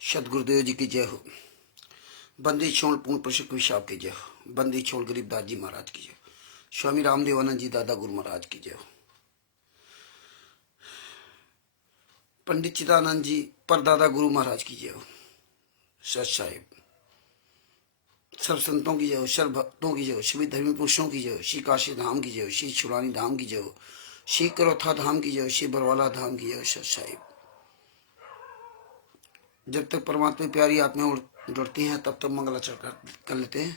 सतगुरुदेव जी की जय हो। बंदी छोड़ पूर्ण प्रशिक्षण साहब की जय हो। बंदी छोड़ गरीबदास जी महाराज की जय हो। स्वामी रामदेवानंद जी दादा गुरु महाराज की जय हो। पंडित चिदानंद जी परदादा गुरु महाराज की जय हो। सत साहिब सब संतों की जय हो, सर्व भक्तों की जय हो, सभी धर्मी पुरुषों की जय हो। श्री काशी धाम की जय हो, श्री छुड़ानी धाम की जय हो, श्री करोथा धाम की जय हो, श्री बरवाला धाम की जय हो। सत साहिब जब तक परमात्मा प्यारी आत्माएं जुड़ती हैं तब तक मंगलाचरण कर लेते हैं।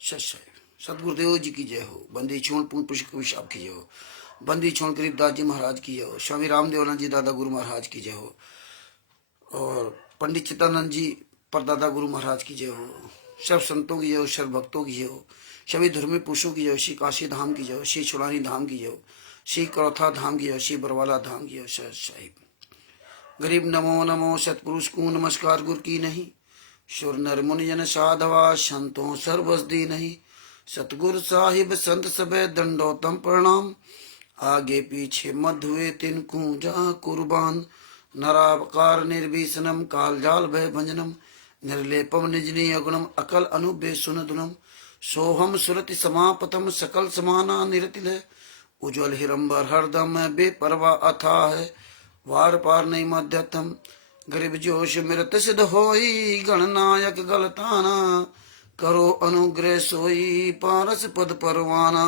सत साहिब सतगुरुदेव जी की जय हो। बंदी छोड़ पूर्ण पुष्कर साहब की जय हो। बंदी छोड़ गरीबदास जी महाराज की जय हो। स्वामी रामदेवानंद जी दादा गुरु महाराज की जय हो। और पंडित चित्तानंद जी परदादा गुरु महाराज की जय हो। सब संतों की जय हो, सर्व भक्तों की जय हो, सभी धर्मी पुरुषों की जय हो। श्री काशी धाम की जय हो, श्री छुड़ानी धाम की जय हो, श्री करोथा धाम की जय हो, श्री बरवाला धाम की जय हो। सत साहिब गरीब नमो नमो सतपुरुष को नमस्कार गुर की नहीं। सुर नर मुनि जन साधवा संतों सर्वस दी नहीं। सतगुर साहिब संत सबे दंडोतम प्रणाम। आगे पीछे मत हुए तिनको जा कुर्बान। नरावकार निर्भीषणम काल जाल भय भंजनम। निर्लेपम निजनी अगुणम अकल अनुबे सुनदुनम। सोहम सुरति समापतम सकल समाना निरतिल। उज्ज्वल हिरंबर हरदम बेपरवा अथा है। वार पार नहीं मध्यतम गरीब जोश मृत सिद्ध होई। गणनायक गलताना करो अनुग्रह सोई। पारस पद परवाना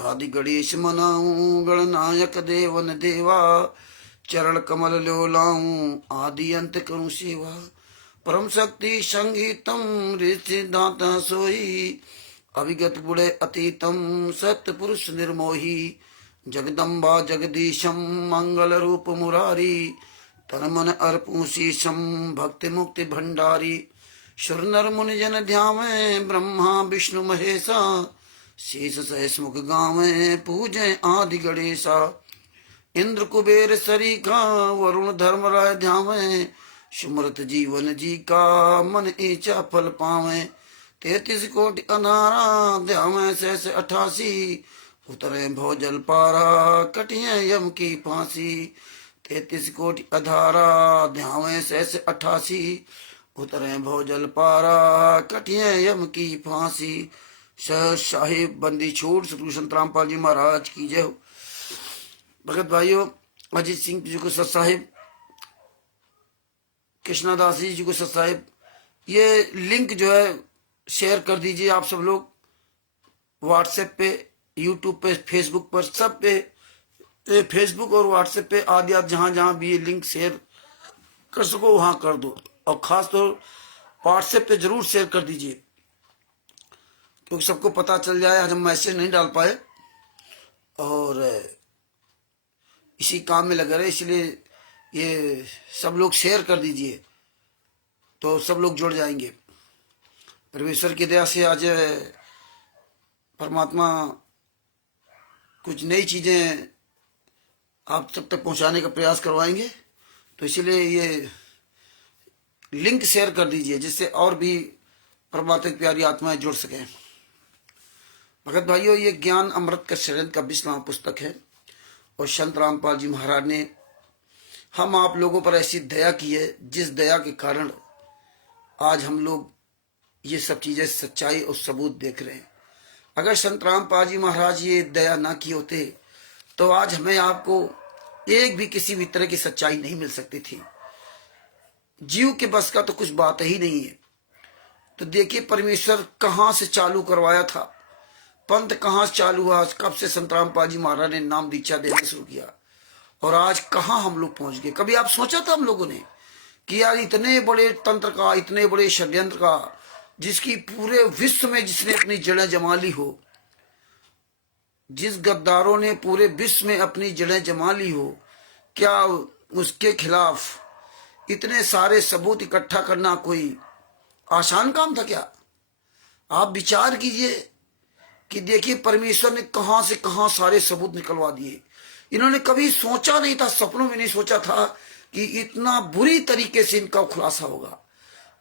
आदि गणेश मनाऊं। गणनायक देवन देवा चरण कमल लो लाऊं। आदि अंत करूं सेवा परम शक्ति संगीतम। ऋषि दाता सोई अभिगत गुणे अतीतम। सत्य पुरुष निर्मोही जगदम्बा जगदीशम। मंगल रूप मुरारी तन मन अर्पू शीशम। भक्ति मुक्ति भंडारी सुर नर मुनि जन ध्यावे। ब्रह्मा विष्णु महेशा शीस सहस मुख गावे। पूजे आदि गणेशा इंद्र कुबेर सरीखा। वरुण धर्मराय ध्यावे। सुमरत जीवन जी का मन ईचा फल पावे। 33 कोटि अनारा ध्यावे सहस 88। उतरे भोजल पारा कटिया यम की फांसी। 33 कोटि अधारा ध्यावे सहस 88। उतरे भोजल पारा कटिया यम की फांसी। सह साहिब बंदी छोड़ श्री संत रामपाल जी महाराज की जय हो। भगत भाइयों अजीत सिंह जी को सत साहिब, कृष्णादास जी को सत साहिब, ये लिंक जो है शेयर कर दीजिए आप सब लोग। व्हाट्सएप पे, यूट्यूब पे, फेसबुक पर, सब पे, फेसबुक और व्हाट्सएप पे आदि आप जहां जहां भी ये लिंक शेयर कर सको वहां कर दो। और खास तौर व्हाट्सएप पे जरूर शेयर कर दीजिए क्योंकि सबको पता चल जाए। आज हम मैसेज नहीं डाल पाए और इसी काम में लगे रहे, इसलिए ये सब लोग शेयर कर दीजिए तो सब लोग जुड़ जाएंगे। परमेश्वर की दया से आज परमात्मा कुछ नई चीजें आप सब तक पहुंचाने का प्रयास करवाएंगे, तो इसीलिए ये लिंक शेयर कर दीजिए जिससे और भी परमात्मा की प्यारी आत्माएं जुड़ सकें। भगत भाइयों, ये ज्ञान अमृत का शरण का 20वां पुस्तक है और संत रामपाल जी महाराज ने हम आप लोगों पर ऐसी दया की है जिस दया के कारण आज हम लोग ये सब चीजें सच्चाई और सबूत देख रहे हैं। अगर संत रामपाल जी महाराज ये दया ना किए होते तो आज हमें आपको एक भी किसी भी तरह की सच्चाई नहीं मिल सकती थी। जीव के बस का तो कुछ बात ही नहीं है। तो देखिए परमेश्वर कहां से चालू करवाया था, पंथ कहां से चालू हुआ, कब से संत रामपाल जी महाराज ने नाम दीक्षा देना शुरू किया और आज कहां हम लोग पहुंच गए। कभी आप सोचा था हम लोगों ने कि यार इतने बड़े तंत्र का, इतने बड़े षड्यंत्र का, जिसकी पूरे विश्व में जिसने अपनी जड़ें जमा ली हो, जिस गद्दारों ने पूरे विश्व में अपनी जड़ें जमा ली हो, क्या उसके खिलाफ इतने सारे सबूत इकट्ठा करना कोई आसान काम था क्या? आप विचार कीजिए कि देखिए परमेश्वर ने कहां से कहां सारे सबूत निकलवा दिए। इन्होंने कभी सोचा नहीं था, सपनों में नहीं सोचा था कि इतना बुरी तरीके से इनका खुलासा होगा।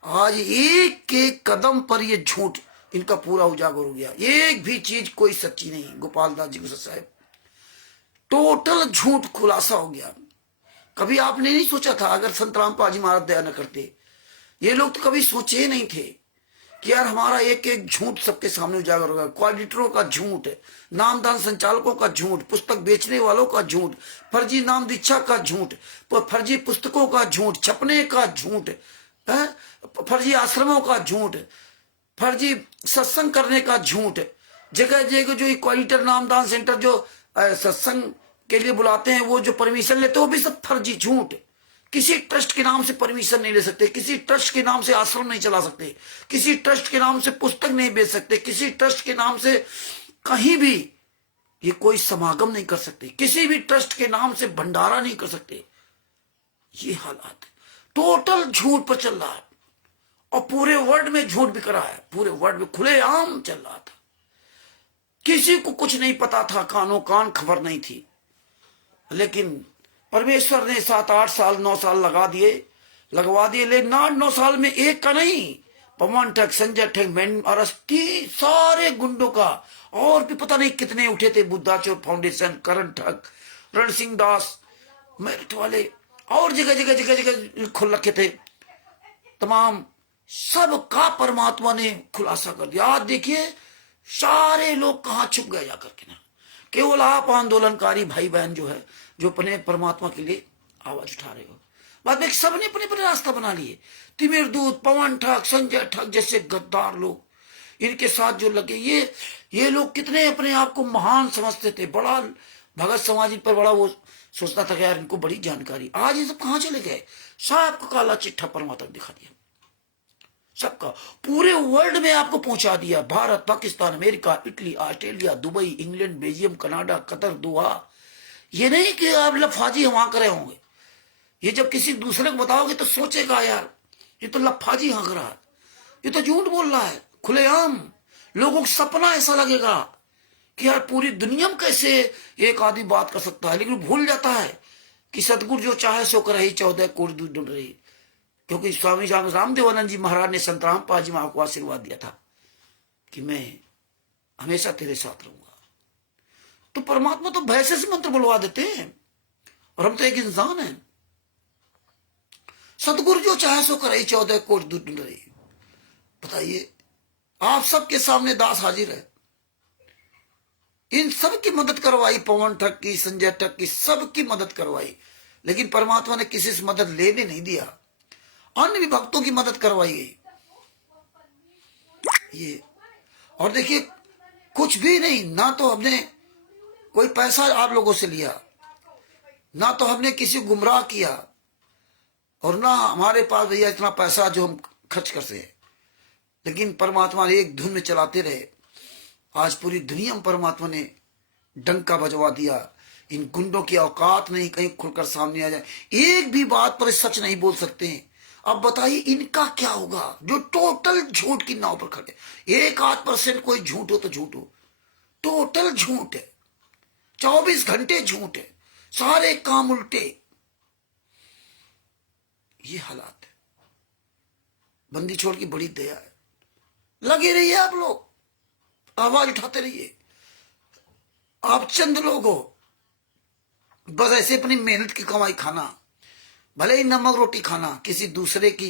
आज एक एक कदम पर ये झूठ इनका पूरा उजागर हो गया। एक भी चीज कोई सच्ची नहीं। गोपाल दास जी को साहब टोटल झूठ खुलासा हो गया। कभी आपने नहीं सोचा था अगर संत रामपाल जी महाराज दया न करते, ये लोग तो कभी सोचे ही नहीं थे कि यार हमारा एक एक झूठ सबके सामने उजागर होगा। क्वालिटरों का झूठ, नामदान संचालकों का झूठ, पुस्तक बेचने वालों का झूठ, फर्जी नाम दीक्षा का झूठ, फर्जी पुस्तकों का झूठ, छपने का झूठ, फर्जी आश्रमों का झूठ, फर्जी सत्संग करने का झूठ, जगह जगह जो क्वालिटर नामदान सेंटर जो सत्संग के लिए बुलाते हैं वो जो परमिशन लेते हैं वो भी सब फर्जी झूठ। किसी ट्रस्ट के नाम से परमिशन नहीं ले सकते, किसी ट्रस्ट के नाम से आश्रम नहीं चला सकते, किसी ट्रस्ट के नाम से पुस्तक नहीं बेच सकते, किसी ट्रस्ट के नाम से कहीं भी ये कोई समागम नहीं कर सकते, किसी भी ट्रस्ट के नाम से भंडारा नहीं कर सकते। ये हालात टोटल झूठ पर चल रहा है और पूरे वर्ल्ड में झूठ बिक रहा है, पूरे वर्ल्ड में खुलेआम चल रहा था। किसी को कुछ नहीं पता था, कानो कान खबर नहीं थी, लेकिन परमेश्वर ने 7-8 साल 9 साल लगवा दिए। लेकिन 8-9 साल में एक का नहीं, पवन ठग, संजय ठग, मैन अरेस्टी, सारे गुंडों का, और भी पता नहीं कितने उठे थे, बुद्धाचोर फाउंडेशन, करण ठग, रण सिंह दास, मेरिट वाले, और जगह जगह जगह जगह खुल रखे थे तमाम, सबका परमात्मा ने खुलासा कर दिया। आज देखिए सारे लोग कहां छुप गए जाकर के ना, केवल आप आंदोलनकारी भाई बहन जो है, जो अपने परमात्मा के लिए आवाज उठा रहे हो। बाद में सबने अपने अपने रास्ता बना लिए। तिमिर दूत, पवन ठग, संजय ठग जैसे गद्दार लोग, इनके साथ जो लगे, ये लोग कितने अपने आप को महान समझते थे, बड़ा भगत समाज पर बड़ा वो सोचता था कि यार इनको बड़ी जानकारी। आज ये सब कहां चले गए? सबका काला चिट्ठा परमात्मा दिखा दिया, सबका पूरे वर्ल्ड में आपको पहुंचा दिया। Bharat, Pakistan, America, Italy, Australia, Dubai, England, Belgium, Canada, Qatar, Doha. ये नहीं कि आप लफाजी वहां करे होंगे, ये जब किसी दूसरे को बताओगे तो सोचेगा यार ये तो लफाजी हाँक रहा है, ये तो झूठ बोल रहा है खुलेआम। लोगों को सपना ऐसा लगेगा कि यार पूरी दुनिया में कैसे एक आदमी बात कर सकता है, लेकिन भूल जाता है कि सतगुरु जो चाहे सो कर रही, 14 कोटि दूर ढूंढ रही। क्योंकि स्वामी रामदेवानंद जी महाराज ने संत रामपाल जी महाराज को आशीर्वाद दिया था कि मैं हमेशा तेरे साथ रहूंगा। तो परमात्मा तो भैंसे से मंत्र बुलवा देते हैं, और हम तो एक इंसान हैं। सतगुरु जो चाहे सो करे, 14 कोटि दूर ढूंढ रही। बताइए, आप सबके सामने दास हाजिर है। इन सब की मदद करवाई, पवन ठग की, संजय ठग की, सबकी मदद करवाई, लेकिन परमात्मा ने किसी से मदद लेने नहीं दिया। अन्य भी भक्तों की मदद करवाई गई। ये और देखिए कुछ भी नहीं, ना तो हमने कोई पैसा आप लोगों से लिया, ना तो हमने किसी को गुमराह किया, और ना हमारे पास भैया इतना पैसा जो हम खर्च कर सके, लेकिन परमात्मा ने एक धुन में चलाते रहे। आज पूरी दुनिया में परमात्मा ने डंका बजवा दिया। इन गुंडों की औकात नहीं कहीं खुलकर सामने आ जाए, एक भी बात पर सच नहीं बोल सकते हैं। अब बताइए इनका क्या होगा जो टोटल झूठ की नाव पर खड़े। 1-8% कोई झूठ हो तो झूठ हो, टोटल झूठ है, 24 घंटे झूठ है, सारे काम उल्टे। ये हालात है। बंदी छोड़ की बड़ी दया है। लगे रहिए, आप लोग आवाज उठाते रहिए। आप चंद लोग हो, बस ऐसे अपनी मेहनत की कमाई खाना, भले ही नमक रोटी खाना, किसी दूसरे की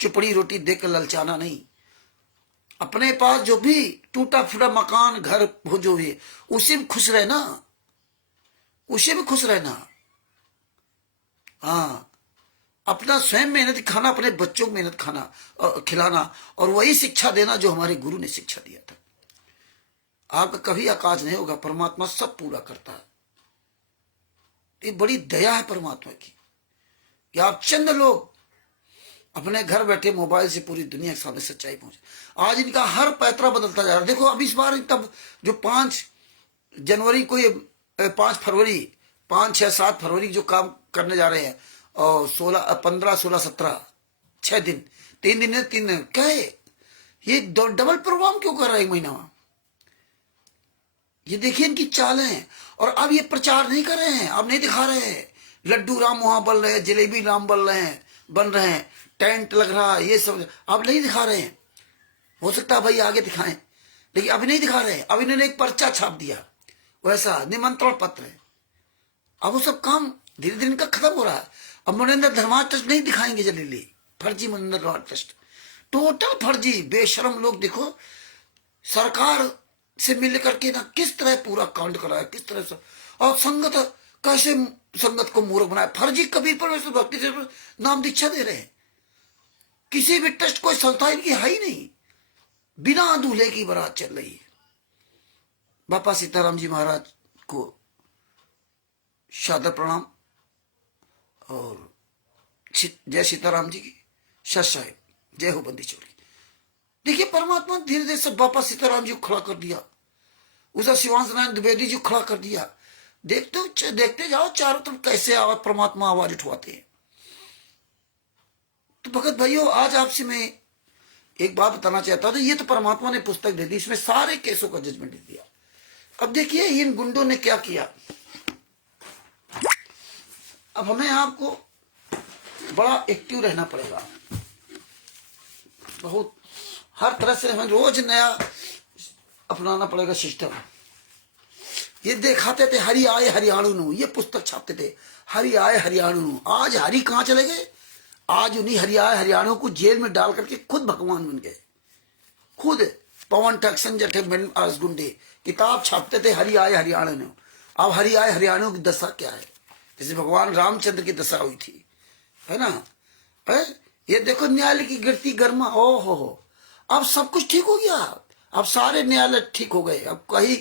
चुपड़ी रोटी देकर ललचाना नहीं। अपने पास जो भी टूटा फूटा मकान घर हो जो भी, उसी में खुश रहना, उसी में खुश रहना। हाँ, अपना स्वयं मेहनत खाना, अपने बच्चों को मेहनत खाना खिलाना, और वही शिक्षा देना जो हमारे गुरु ने शिक्षा दिया था। आपका कभी आकाश नहीं होगा, परमात्मा सब पूरा करता है। ये बड़ी दया है परमात्मा की कि आप चंद लोग अपने घर बैठे मोबाइल से पूरी दुनिया के सामने सच्चाई पहुंचे। आज इनका हर पैतरा बदलता जा रहा है। देखो अब इस बार तब जो 5 जनवरी को, ये 5 फरवरी, 5, 6, 7 फरवरी जो काम करने जा रहे हैं, और 16, 15, 16, 17, 6 दिन, 3 दिन, 3 दिन क्या है ये डबल प्रोग्राम क्यों कर रहा है एक महीना? ये देखिए इनकी चाल है। और अब ये प्रचार नहीं कर रहे हैं, अब नहीं दिखा रहे हैं लड्डू राम वहां बन रहे हैं, जलेबी राम बन रहे हैं, टेंट लग रहा है, ये सब अब नहीं दिखा रहे हैं। हो सकता है भाई आगे दिखाएं, लेकिन अभी नहीं दिखा रहे हैं। अब इन्होंने एक पर्चा छाप दिया, वैसा निमंत्रण पत्र है। अब वो सब काम धीरे धीरे इनका खत्म हो रहा है। अब मनिंदर धर्मार्थ ट्रस्ट नहीं दिखाएंगे जलीली, फर्जी मनिंदर धर्मार्थ ट्रस्ट, टोटल फर्जी बेशरम लोग। देखो सरकार से मिल करके ना किस तरह पूरा कांड कराया, किस तरह से, और संगत कैसे संगत को मूर्ख बनाया। फर्जी कबीर परमेश्वर भक्ति से नाम दीक्षा दे रहे हैं। किसी भी ट्रस्ट कोई संस्था इनकी है ही नहीं, बिना दूल्हे की बारात चल रही है। बापा सीताराम जी महाराज को सादर प्रणाम और जय सीताराम जी की, सत साहेब, जय हो बंदी छोड़ी। देखिए परमात्मा धीरे धीरे सब बापा सीताराम जी को खड़ा कर दिया, उसे शिवांश नारायण द्विवेदी जी को खड़ा कर दिया। देखते जाओ चारों तरफ कैसे आवाज परमात्मा आवाज उठवाते हैं। तो भगत भाइयों, आज आपसे मैं एक बात बताना चाहता था। ये तो परमात्मा ने पुस्तक दे दी, इसमें सारे केसों का जजमेंट दे दिया। अब देखिए इन गुंडों ने क्या किया। अब हमें आपको बड़ा एक्टिव रहना पड़ेगा, बहुत हर तरह से हमें रोज नया अपनाना पड़ेगा सिस्टम। ये दिखाते थे हरि आए हरियाणु नु, ये पुस्तक छापते थे हरि आए हरियाणु नु। आज हरि कहां चले गए? आज उन्हीं हरि आए हरियाणु को जेल में डाल करके खुद भगवान बन गए। खुद पवन टैक्सन जठे गुंडे किताब छापते थे हरि आए हरियाणु। अब हरि आए हरियाणु की दशा क्या है? जैसे भगवान रामचंद्र की दशा हुई थी, है ना? है? ये देखो न्यायालय की गिरती गर्मा, ओ हो। अब सब कुछ ठीक हो गया, अब सारे न्यायालय ठीक हो गए। अब कहीं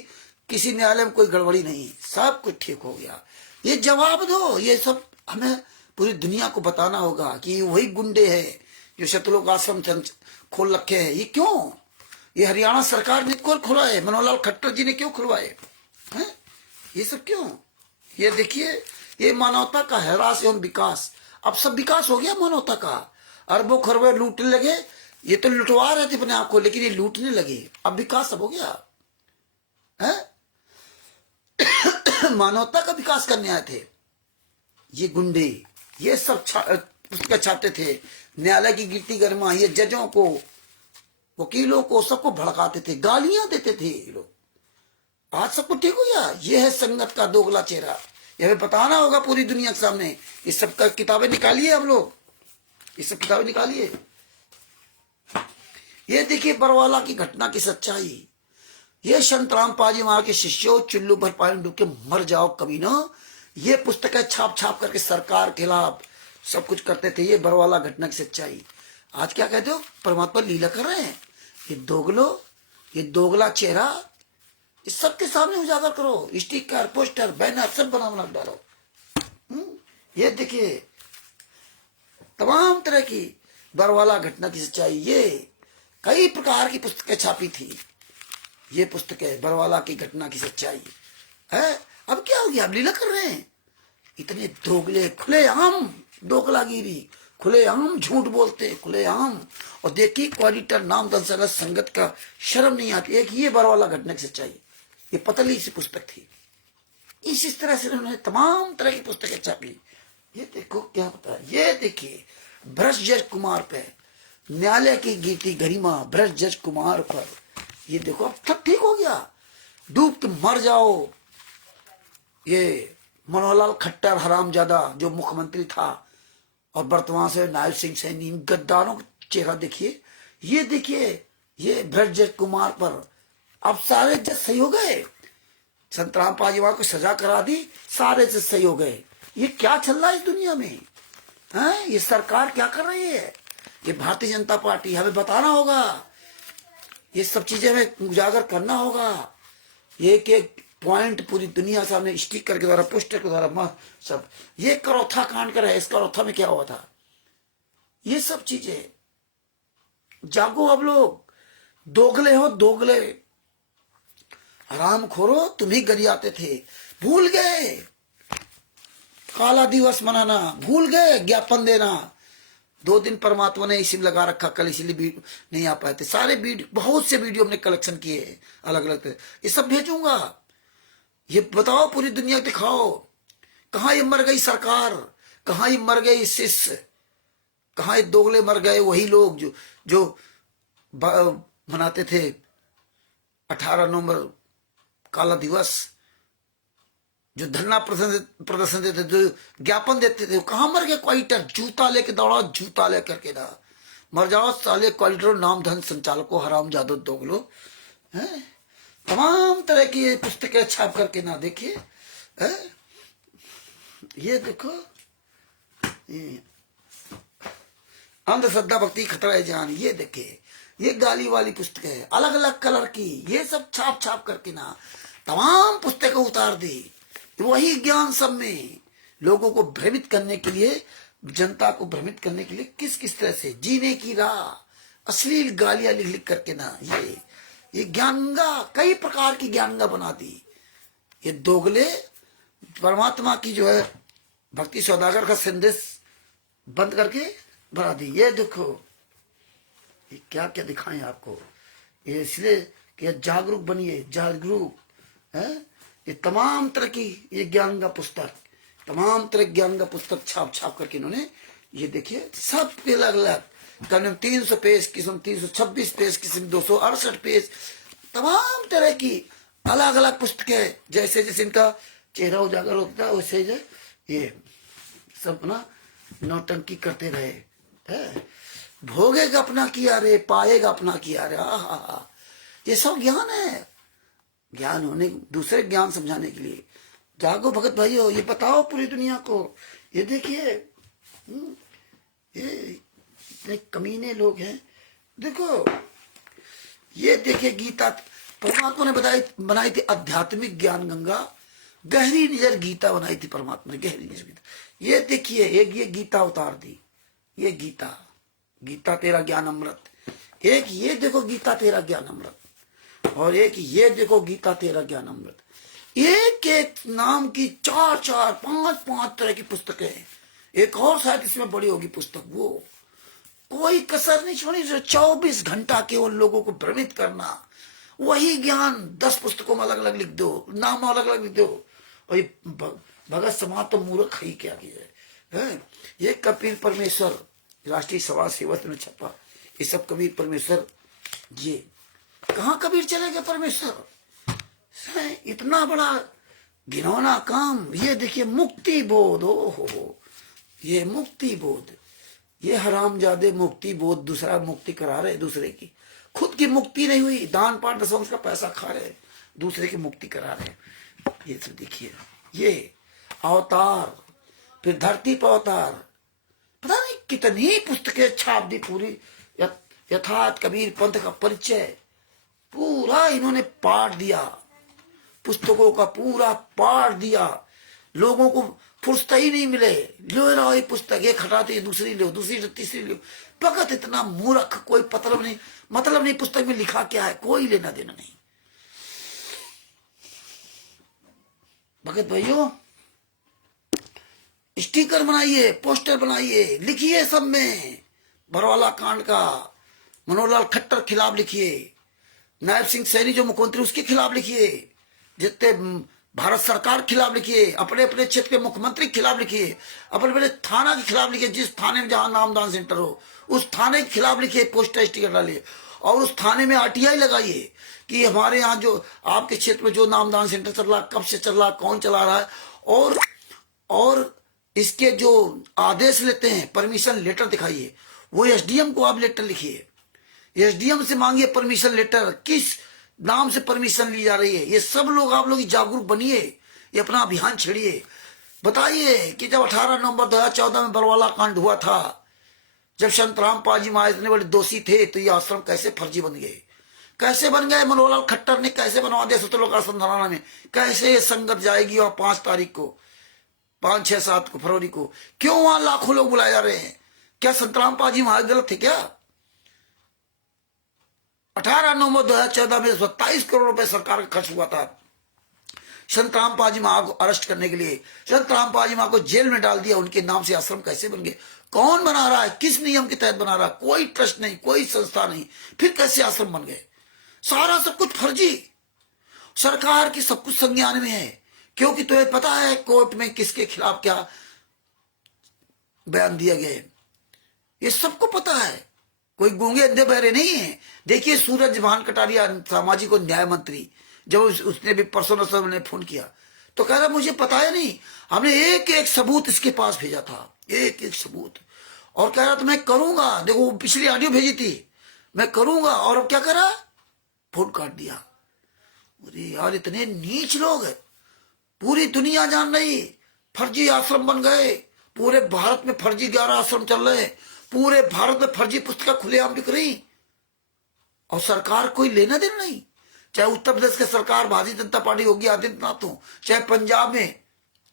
किसी न्यायालय में कोई गड़बड़ी नहीं, सब कुछ ठीक हो गया। ये जवाब दो, ये सब हमें पूरी दुनिया को बताना होगा कि वही गुंडे हैं जो शतलोक आश्रम खोल रखे हैं। ये क्यों? ये हरियाणा सरकार ने क्यों खुलवाए? मनोहर खट्टर जी ने क्यों खुलवाए हैं? ये सब क्यों? ये देखिए, ये मानवता का हैरास एवं विकास। अब सब विकास हो गया मानवता का। अरबों खरबों लूटने लगे, ये तो लुटवा रहे थे अपने आप को, लेकिन ये लूटने लगे। अब विकास सब हो गया है। मानवता का विकास करने आए थे ये गुंडे। ये सब पुस्तक छापते थे, न्यायालय की गिरती गर्मा, ये जजों को, वकीलों को, सबको भड़काते थे, गालियां देते थे ये लोग। आज सब कुछ ठीक हो गया। ये है संगत का दोगला चेहरा। ये हमें बताना होगा पूरी दुनिया के सामने। ये सब का किताबें निकालिए हम लोग, ये सब किताबें निकालिए। ये देखिए बरवाला की घटना की सच्चाई। ये संतराम पाजी महाराज के शिष्यों, चुल्लू भर पानी डूब के मर जाओ कभी ना। ये पुस्तकें छाप छाप करके सरकार के खिलाफ सब कुछ करते थे। ये बरवाला घटना की सच्चाई। आज क्या कहते हो? परमात्मा लीला कर रहे हैं। ये दोगलो, ये दोगला चेहरा, इस सबके सामने उजागर करो। स्टिकर, पोस्टर, बैनर सब बना बना डालो। ये देखिए तमाम तरह की बरवाला घटना की सच्चाई। ये कई प्रकार की पुस्तकें छापी थी। ये पुस्तकें बरवाला की घटना की सच्चाई है। अब क्या हो गया? अब लीला कर रहे हैं। इतने दोगले, खुलेआम दोगलागिरी, खुलेआम झूठ बोलते, खुलेआम। और देखिए क्वालिटर नाम दंसगत संगत का शर्म नहीं आती। एक ये बरवाला घटना की सच्चाई, ये पतली सी पुस्तक थी। इस तरह से उन्होंने तमाम तरह की पुस्तकें छापी। ये देखो क्या होता है। ये देखिए भ्रष्ट कुमार पे न्यायालय की गिरती गरिमा, भ्रष्ट कुमार पर। ये देखो अब सब ठीक हो गया, डूब के मर जाओ। ये मनोहरलाल खट्टर हरामजादा जो मुख्यमंत्री था और वर्तमान से नायब सिंह सैनी, इन गद्दारों का चेहरा देखिए। ये देखिए ये भ्रष्ट कुमार पर अब सारे जज सही हो गए। संतराम पाजीवाल को सजा करा दी, सारे जज सही हो गए। ये क्या चल रहा है इस दुनिया में? हैं? ये सरकार क्या कर रही है? ये भारतीय जनता पार्टी, हमें बताना होगा। ये सब चीजें हमें उजागर करना होगा। एक एक पॉइंट पूरी दुनिया सामने स्टिकर के द्वारा, पोस्टर के द्वारा सब। ये करौथा कांड कर है, इस करौथा में क्या हुआ था? ये सब चीजें जागो अब लोग। दोगले हो दोगले, हराम खोरो, तुम ही गरियाते थे, भूल गए काला दिवस मनाना, भूल गए ज्ञापन देना। 2 दिन परमात्मा ने इसी लगा रखा, कल इसीलिए नहीं आ पाए थे। सारे वीडियो, बहुत से वीडियो हमने कलेक्शन किए अलग अलग। ये सब भेजूंगा। ये बताओ पूरी दुनिया दिखाओ, कहाँ ये मर गई सरकार, कहाँ ये मर गए शिष्य, कहाँ ये दोगले मर गए। वही लोग जो मनाते थे 18 नवंबर काला दिवस। जो धरना प्रदर्शन देते, जो ज्ञापन देते थे, कहां मर गए क्वाइटर? जूता लेके दौड़ाओ, जूता लेकर के ना मर जाओ साले क्वालिटर, नाम धन संचालकों, हराम जादो दोगलो हैं। तमाम तरह की ये पुस्तकें छाप करके ना देखिए। ये देखो, ये अंधश्रद्धा भक्ति खतरा है जान, ये देखिए, ये गाली वाली पुस्तक है, अलग अलग कलर की, ये सब छाप छाप करके ना तमाम पुस्तकें उतार दी। वही ज्ञान सब में लोगों को भ्रमित करने के लिए, जनता को भ्रमित करने के लिए किस किस तरह से जीने की राह, अश्लील गालियां लिख लिख करके ना ये ज्ञानगंगा, कई प्रकार की ज्ञानगंगा बना दी। ये दोगले परमात्मा की जो है भक्ति सौदागर का संदेश बंद करके बना दी। ये देखो, ये क्या क्या दिखाएं आपको, ये इसलिए कि जागरूक बनिए, जागरूक है। ये तमाम तरह की ये ज्ञान का पुस्तक, तमाम तरह ज्ञान का पुस्तक छाप छाप करके इन्होंने, ये देखिए सब अलग अलग, कम 300 पेज किस्म, 326 पेज किस्म, 268 पेज, तमाम तरह की अलग अलग पुस्तकें। जैसे जैसे इनका चेहरा उजागर होता है वैसे ये सब ना नौटंकी करते रहे है। भोगेगा अपना किया रे, पाएगा अपना किया रे, ये सब ज्ञान है। ज्ञान होने, दूसरे ज्ञान समझाने के लिए जागो भगत भाइयों, ये बताओ पूरी दुनिया को। ये देखिए, ये इतने कमीने लोग हैं। देखो, ये देखिए गीता परमात्मा ने बनाई थी आध्यात्मिक ज्ञान गंगा, गहरी निजर गीता बनाई थी परमात्मा ने, गहरी निजर गीता। ये देखिए, एक ये गीता उतार दी, ये गीता, गीता तेरा ज्ञान अमृत। एक ये देखो गीता तेरा ज्ञान अमृत, और एक ये देखो गीता तेरा ज्ञान अमृत। एक एक नाम की 4-4, 5-5 तरह की पुस्तकें हैं। एक और शायद इसमें बड़ी होगी पुस्तक, वो कोई कसर नहीं छोड़ी। 24 घंटा केवल लोगों को भ्रमित करना, वही ज्ञान 10 पुस्तकों में अलग अलग लिख दो, नाम अलग अलग लिख दो। और ये भगत समाज तो मूर्ख ही क्या किया है। ये कबीर परमेश्वर राष्ट्रीय समाज सेवा में छपा, ये सब कबीर परमेश्वर। ये कहाँ कबीर चले गए परमेश्वर, इतना बड़ा घिनौना काम। ये देखिए मुक्ति बोध, हो ये मुक्ति बोध, ये हरामजादे मुक्ति बोध, दूसरा मुक्ति करा रहे दूसरे की, खुद की मुक्ति नहीं हुई, दान पाठ दशवंश का पैसा खा रहे, दूसरे की मुक्ति करा रहे। ये सब देखिए, ये अवतार, फिर धरती पर अवतार, पता नहीं कितनी पुस्तकें छाप दी पूरी। यथार्थ कबीर पंथ का परिचय पूरा इन्होंने पाठ दिया, पुस्तकों का पूरा पाठ दिया। लोगों को फुर्सत ही नहीं मिले, लो रहो ये पुस्तक, एक हटाते दूसरी लो, दूसरी तीसरी लो। भगत इतना मूर्ख, कोई मतलब नहीं पुस्तक में लिखा क्या है, कोई लेना देना नहीं। भगत भाइयों, स्टिकर बनाइए, पोस्टर बनाइए, लिखिए सब में, बरवाला कांड का मनोहर लाल खट्टर खिलाफ लिखिए, नायब सिंह सैनी जो मुख्यमंत्री उसके खिलाफ लिखिए, जितने भारत सरकार के खिलाफ लिखिए, अपने अपने क्षेत्र के मुख्यमंत्री के खिलाफ लिखिए, अपने अपने थाना के खिलाफ लिखिए, जिस थाने में जहां नामदान सेंटर हो उस थाने के खिलाफ लिखिए, पोस्टर स्टिकर डालिए, और उस थाने में आरटीआई लगाइए कि हमारे यहाँ जो आपके क्षेत्र में जो नामदान सेंटर चल रहा, कब से चल रहा, कौन चला रहा है, और इसके जो आदेश लेते हैं, परमिशन लेटर दिखाइए। वो एसडीएम को आप लेटर लिखिए, एसडीएम से मांगिए परमिशन लेटर, किस नाम से परमिशन ली जा रही है। ये सब लोग, आप लोग जागरूक बनिए, ये अपना अभियान छेड़िए। बताइए कि जब 18 नवंबर 2014 में बरवाला कांड हुआ था, जब संत रामपाल जी महाराज इतने बड़े दोषी थे, तो ये आश्रम कैसे फर्जी बन गए, कैसे बन गए? मनोहर लाल खट्टर ने कैसे बनवा दिया सत्यलोक आश्रम धराना में, कैसे ये संगत जाएगी वहां 5 तारीख को, 5, 6, 7 को फरवरी को, क्यों वहां लाखों लोग बुलाए जा रहे हैं? क्या संत रामपाल जी महाराज गलत थे क्या? 18 नवंबर 2014 में 27 करोड़ रुपए सरकार का खर्च हुआ था संत रामपाल जी महाराज को अरेस्ट करने के लिए। संत रामपाल जी महाराज को जेल में डाल दिया, उनके नाम से आश्रम कैसे बन गए? कौन बना रहा है, किस नियम के तहत बना रहा है? कोई ट्रस्ट नहीं, कोई संस्था नहीं, फिर कैसे आश्रम बन गए? सारा सब कुछ फर्जी, सरकार की सब कुछ संज्ञान में है, क्योंकि तुम्हें पता है कोर्ट में किसके खिलाफ क्या बयान दिया गया है, ये सबको पता है, कोई गूंगे अंधे बहरे नहीं है। देखिए सूरज भान कटारिया, सामाजिक और न्याय मंत्री, जब उसने भी परसों ने फोन किया तो कह रहा मुझे पता है नहीं, हमने एक एक सबूत इसके पास भेजा था, एक एक सबूत, और कह रहा था मैं करूंगा। देखो पिछली ऑडियो भेजी थी, मैं करूंगा, और अब क्या करा, फोन काट दिया। अरे यार इतने नीच लोग है, पूरी दुनिया जान रही, फर्जी आश्रम बन गए, पूरे भारत में फर्जी 11 आश्रम चल रहे, पूरे भारत में फर्जी पुस्तकें खुलेआम बिक रही, और सरकार कोई लेना देना नहीं। चाहे उत्तर प्रदेश की सरकार भारतीय जनता पार्टी होगी आदित्यनाथ हो, चाहे पंजाब में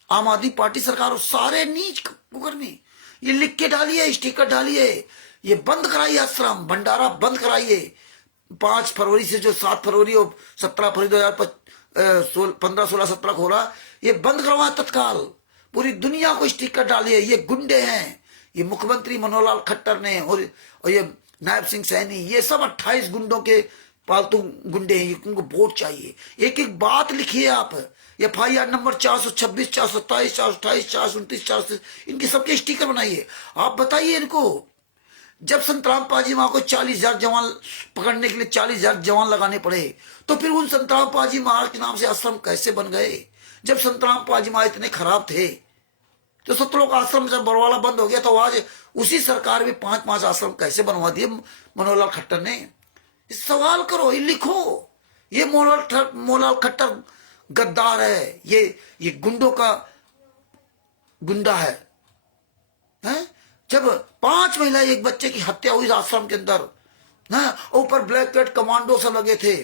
आम आदमी पार्टी सरकार हो, सारे नीच कुकर्मी। ये लिख के डालिए, स्टिकर डालिए, ये बंद कराइए आश्रम, भंडारा बंद कराइए। 5 फरवरी से जो 7 फरवरी और 17 फरवरी 2015, 16, 17 को हो रहा, ये बंद करवाए तत्काल। पूरी दुनिया को स्टिकर डालिए, ये गुंडे हैं, ये मुख्यमंत्री मनोहर लाल खट्टर ने और ये नायब सिंह सैनी, ये सब 28 गुंडों के पालतू गुंडे हैं, इनको वोट चाहिए। एक एक बात लिखिए आप, FIR नंबर 426, 427, 428, 429, 430, इनके सबके स्टिकर बनाइए। आप बताइए इनको, जब संतराम पाजी माँ को 40,000 जवान पकड़ने के लिए 40,000 जवान लगाने पड़े, तो फिर उन संतराम पाजी महाराज के नाम से आश्रम कैसे बन गए? जब संतराम पाजी माँ इतने खराब थे, तो सत्रलोक आश्रम जब बरवाला बंद हो गया, तो आज उसी सरकार में 5-5 आश्रम कैसे बनवा दिए मनोहर लाल खट्टर ने? सवाल करो, ये लिखो। ये मनोहर खट्टर गद्दार है, ये गुंडों का गुंडा है, हैं? जब 5 महिला एक बच्चे की हत्या हुई आश्रम के अंदर, ऊपर ब्लैक कैट कमांडो से लगे थे,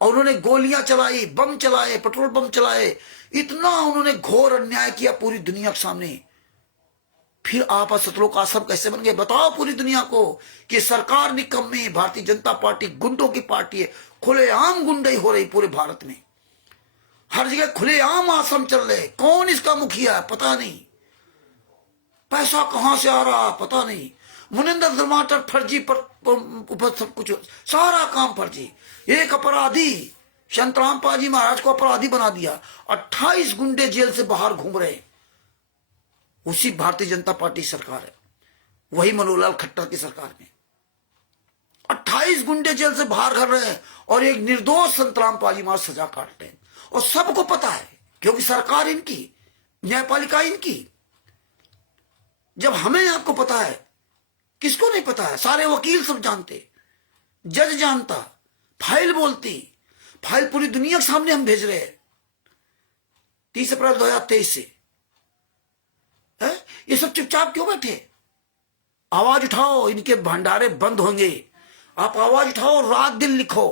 और उन्होंने गोलियां चलाई, बम चलाए, पेट्रोल बम चलाए, इतना उन्होंने घोर अन्याय किया पूरी दुनिया के सामने। फिर आप सतलोक आश्रम कैसे बन गए? बताओ पूरी दुनिया को कि सरकार निकम्मी, भारतीय जनता पार्टी गुंडों की पार्टी है। खुलेआम गुंडाई हो रही पूरे भारत में, हर जगह खुलेआम आश्रम चल रहे। कौन इसका मुखिया है पता नहीं, पैसा कहां से आ रहा पता नहीं। मुनिंदर धर्माटर फर्जी पर सब कुछ, सारा काम फर्जी। एक अपराधी संतराम पाजी महाराज को अपराधी बना दिया, 28 गुंडे जेल से बाहर घूम रहे, उसी भारतीय जनता पार्टी सरकार है, वही मनोहर लाल खट्टर की सरकार में 28 गुंडे जेल से बाहर कर रहे हैं, और एक निर्दोष संतराम पाजी महाराज सजा काट रहे हैं। और सबको पता है, क्योंकि सरकार इनकी, न्यायपालिका इनकी। जब हमें आपको पता है, किसको नहीं पता है? सारे वकील सब जानते, जज जानता, फाइल बोलती, फाइल पूरी दुनिया के सामने हम भेज रहे हैं 30 अप्रैल 2023 से। है? ये सब चुपचाप क्यों बैठे? आवाज उठाओ, इनके भंडारे बंद होंगे। आप आवाज उठाओ, रात दिन लिखो,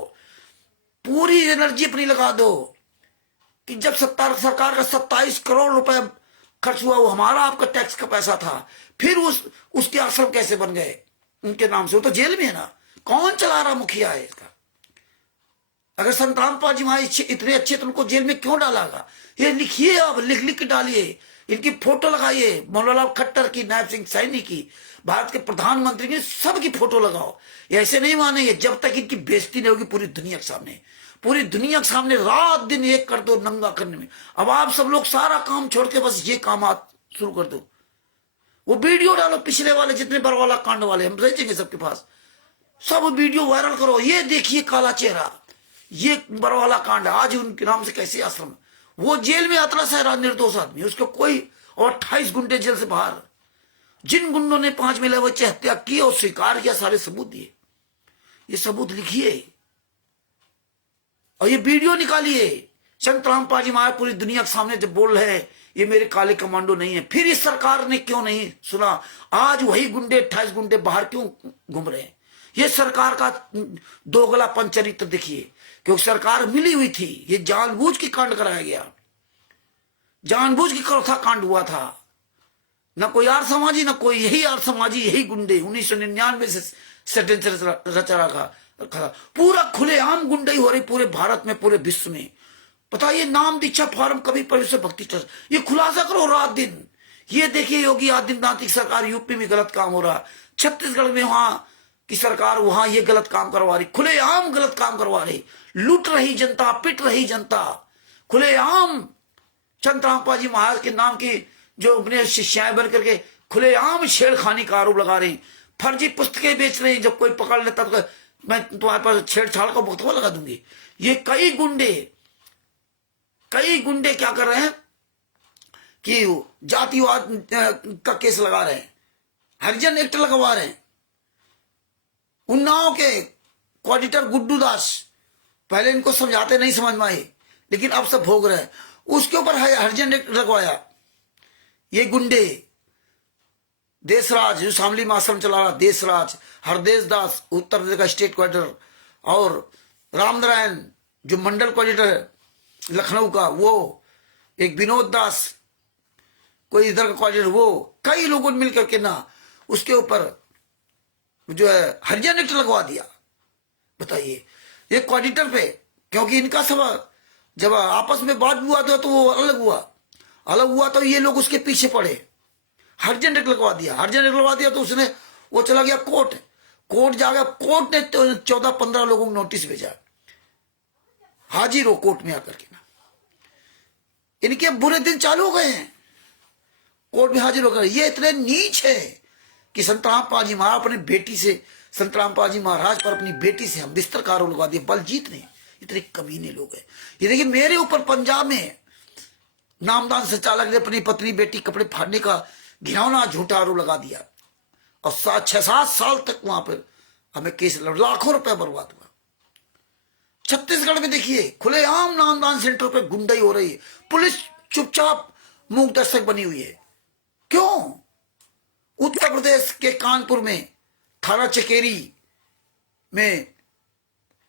पूरी एनर्जी अपनी लगा दो कि जब सरकार का 27 करोड़ रुपए खर्च हुआ, वो हमारा आपका टैक्स का पैसा था, फिर उसके आश्रम कैसे बन गए उनके नाम से? वो तो जेल में है ना। कौन चला रहा मुखिया है इसका? अगर संतराम पाजी महाराज इतने अच्छे, तो उनको जेल में क्यों डालागा? ये लिखिए, आप लिख लिख के डालिए, इनकी फोटो लगाइए, मनोहर लाल खट्टर की, नायब सिंह सैनी की, भारत के प्रधानमंत्री की, सबकी फोटो लगाओ। ऐसे नहीं मानेंगे जब तक इनकी बेइज्जती नहीं होगी पूरी दुनिया के सामने। पूरी दुनिया के सामने रात दिन एक कर दो नंगा करने में। अब आप सब लोग सारा काम छोड़ के बस ये काम शुरू कर दो। वो वीडियो डालो, पिछले वाले जितने बरवाला कांड वाले हम भेजेंगे सबके पास, सब वीडियो वायरल करो। ये देखिए काला चेहरा, ये बरवाला कांड, आज उनके नाम से कैसे आश्रम, वो जेल में अतरस है, निर्दोष आदमी, उसको कोई, और 28 गुंडे जेल से बाहर। जिन गुंडों ने 5 महिला बच्चे हत्या की और स्वीकार किया, सारे सबूत दिए। ये सबूत लिखिए और ये वीडियो निकालिए। संतराम पाजी महाराज पूरी दुनिया के सामने जब बोल रहे हैं ये मेरे काले कमांडो नहीं है, फिर इस सरकार ने क्यों नहीं सुना? आज वही गुंडे 28 गुंडे बाहर क्यों घूम रहे हैं? ये सरकार का दोगलापन चरित्र देखिए, क्योंकि सरकार मिली हुई थी। ये जानबूझ के कांड कराया गया, जानबूझ के करोथा कांड हुआ था। न कोई आर समाजी, न कोई, यही आर समाजी, यही गुंडे 1999 से षड्यंत्र रचा रखा। पूरा खुलेआम गुंडई हो रही पूरे भारत में, पूरे विश्व में। पता ये नाम दीक्षा फार्म कभी परमेश्वर भक्ति ट्रस्ट, ये खुलासा करो रात दिन। ये देखिए योगी आदित्यनाथ की सरकार यूपी में गलत काम हो रहा, छत्तीसगढ़ में वहां की सरकार वहां ये गलत काम करवा रही, खुलेआम गलत काम करवा रही, लूट रही जनता, पिट रही जनता, खुलेआम। संतराम पाजी महाराज के नाम की जो अपने शिष्याएं बन करके खुलेआम छेड़खानी का आरोप लगा रही, फर्जी पुस्तकें बेच रही। जब कोई पकड़ लेता तो मैं तुम्हारे पास छेड़छाड़ का मुकदमा लगा दूंगी। ये कई गुंडे कई गुंडे क्या कर रहे हैं कि जातिवाद का केस लगा रहे हैं, हरिजन एक्ट लगवा रहे हैं। उन्नाव के कोऑर्डिनेटर गुड्डू दास, पहले इनको समझाते नहीं समझ में आए, लेकिन अब सब भोग रहे हैं। उसके ऊपर हरिजन एक्ट लगवाया। ये गुंडे देशराज जो शामली में आश्रम चला रहा, देशराज, हरदेश दास उत्तर प्रदेश का स्टेट कोऑर्डिनेटर, और रामनारायण जो मंडल कोऑर्डिनेटर है लखनऊ का, वो एक विनोद दास कोई इधर का कोऑर्डिनेटर, वो कई लोगों ने मिलकर के ना उसके ऊपर जो है हरिजन एक्ट लगवा दिया। बताइए ये कोऑर्डिनेटर पे, क्योंकि इनका सब जब आपस में बात हुआ तो वो अलग हुआ तो ये लोग उसके पीछे पड़े, हरिजन एक्ट लगवा दिया। हरिजन एक्ट लगवा दिया तो उसने वो चला गया कोर्ट जाकर कोर्ट ने 14-15 लोगों को नोटिस भेजा, हाजिर हो कोर्ट में आकर के ना। इनके बुरे दिन चालू हो गए हैं, कोर्ट में हाजिर होकर। ये इतने नीच है कि संतराम पाजी महाराज अपनी बेटी से, संतराम पाजी महाराज पर अपनी बेटी से हम बिस्तर का आरोप लगा दिया, बलजीत ने। इतने कमीने लोग हैं। ये देखिए मेरे ऊपर पंजाब में नामदान संचालक ने अपनी पत्नी बेटी कपड़े फाड़ने का घिनौना झूठा आरोप लगा दिया, और 6-7 साल तक वहां पर हमें केस लड़, लाखों रुपए बर्बाद हुआ। छत्तीसगढ़ में देखिए खुलेआम नामदान सेंटर पर गुंडाई हो रही है, पुलिस चुपचाप मूक दर्शक बनी हुई है। क्यों? उत्तर प्रदेश के कानपुर में थाना चकेरी में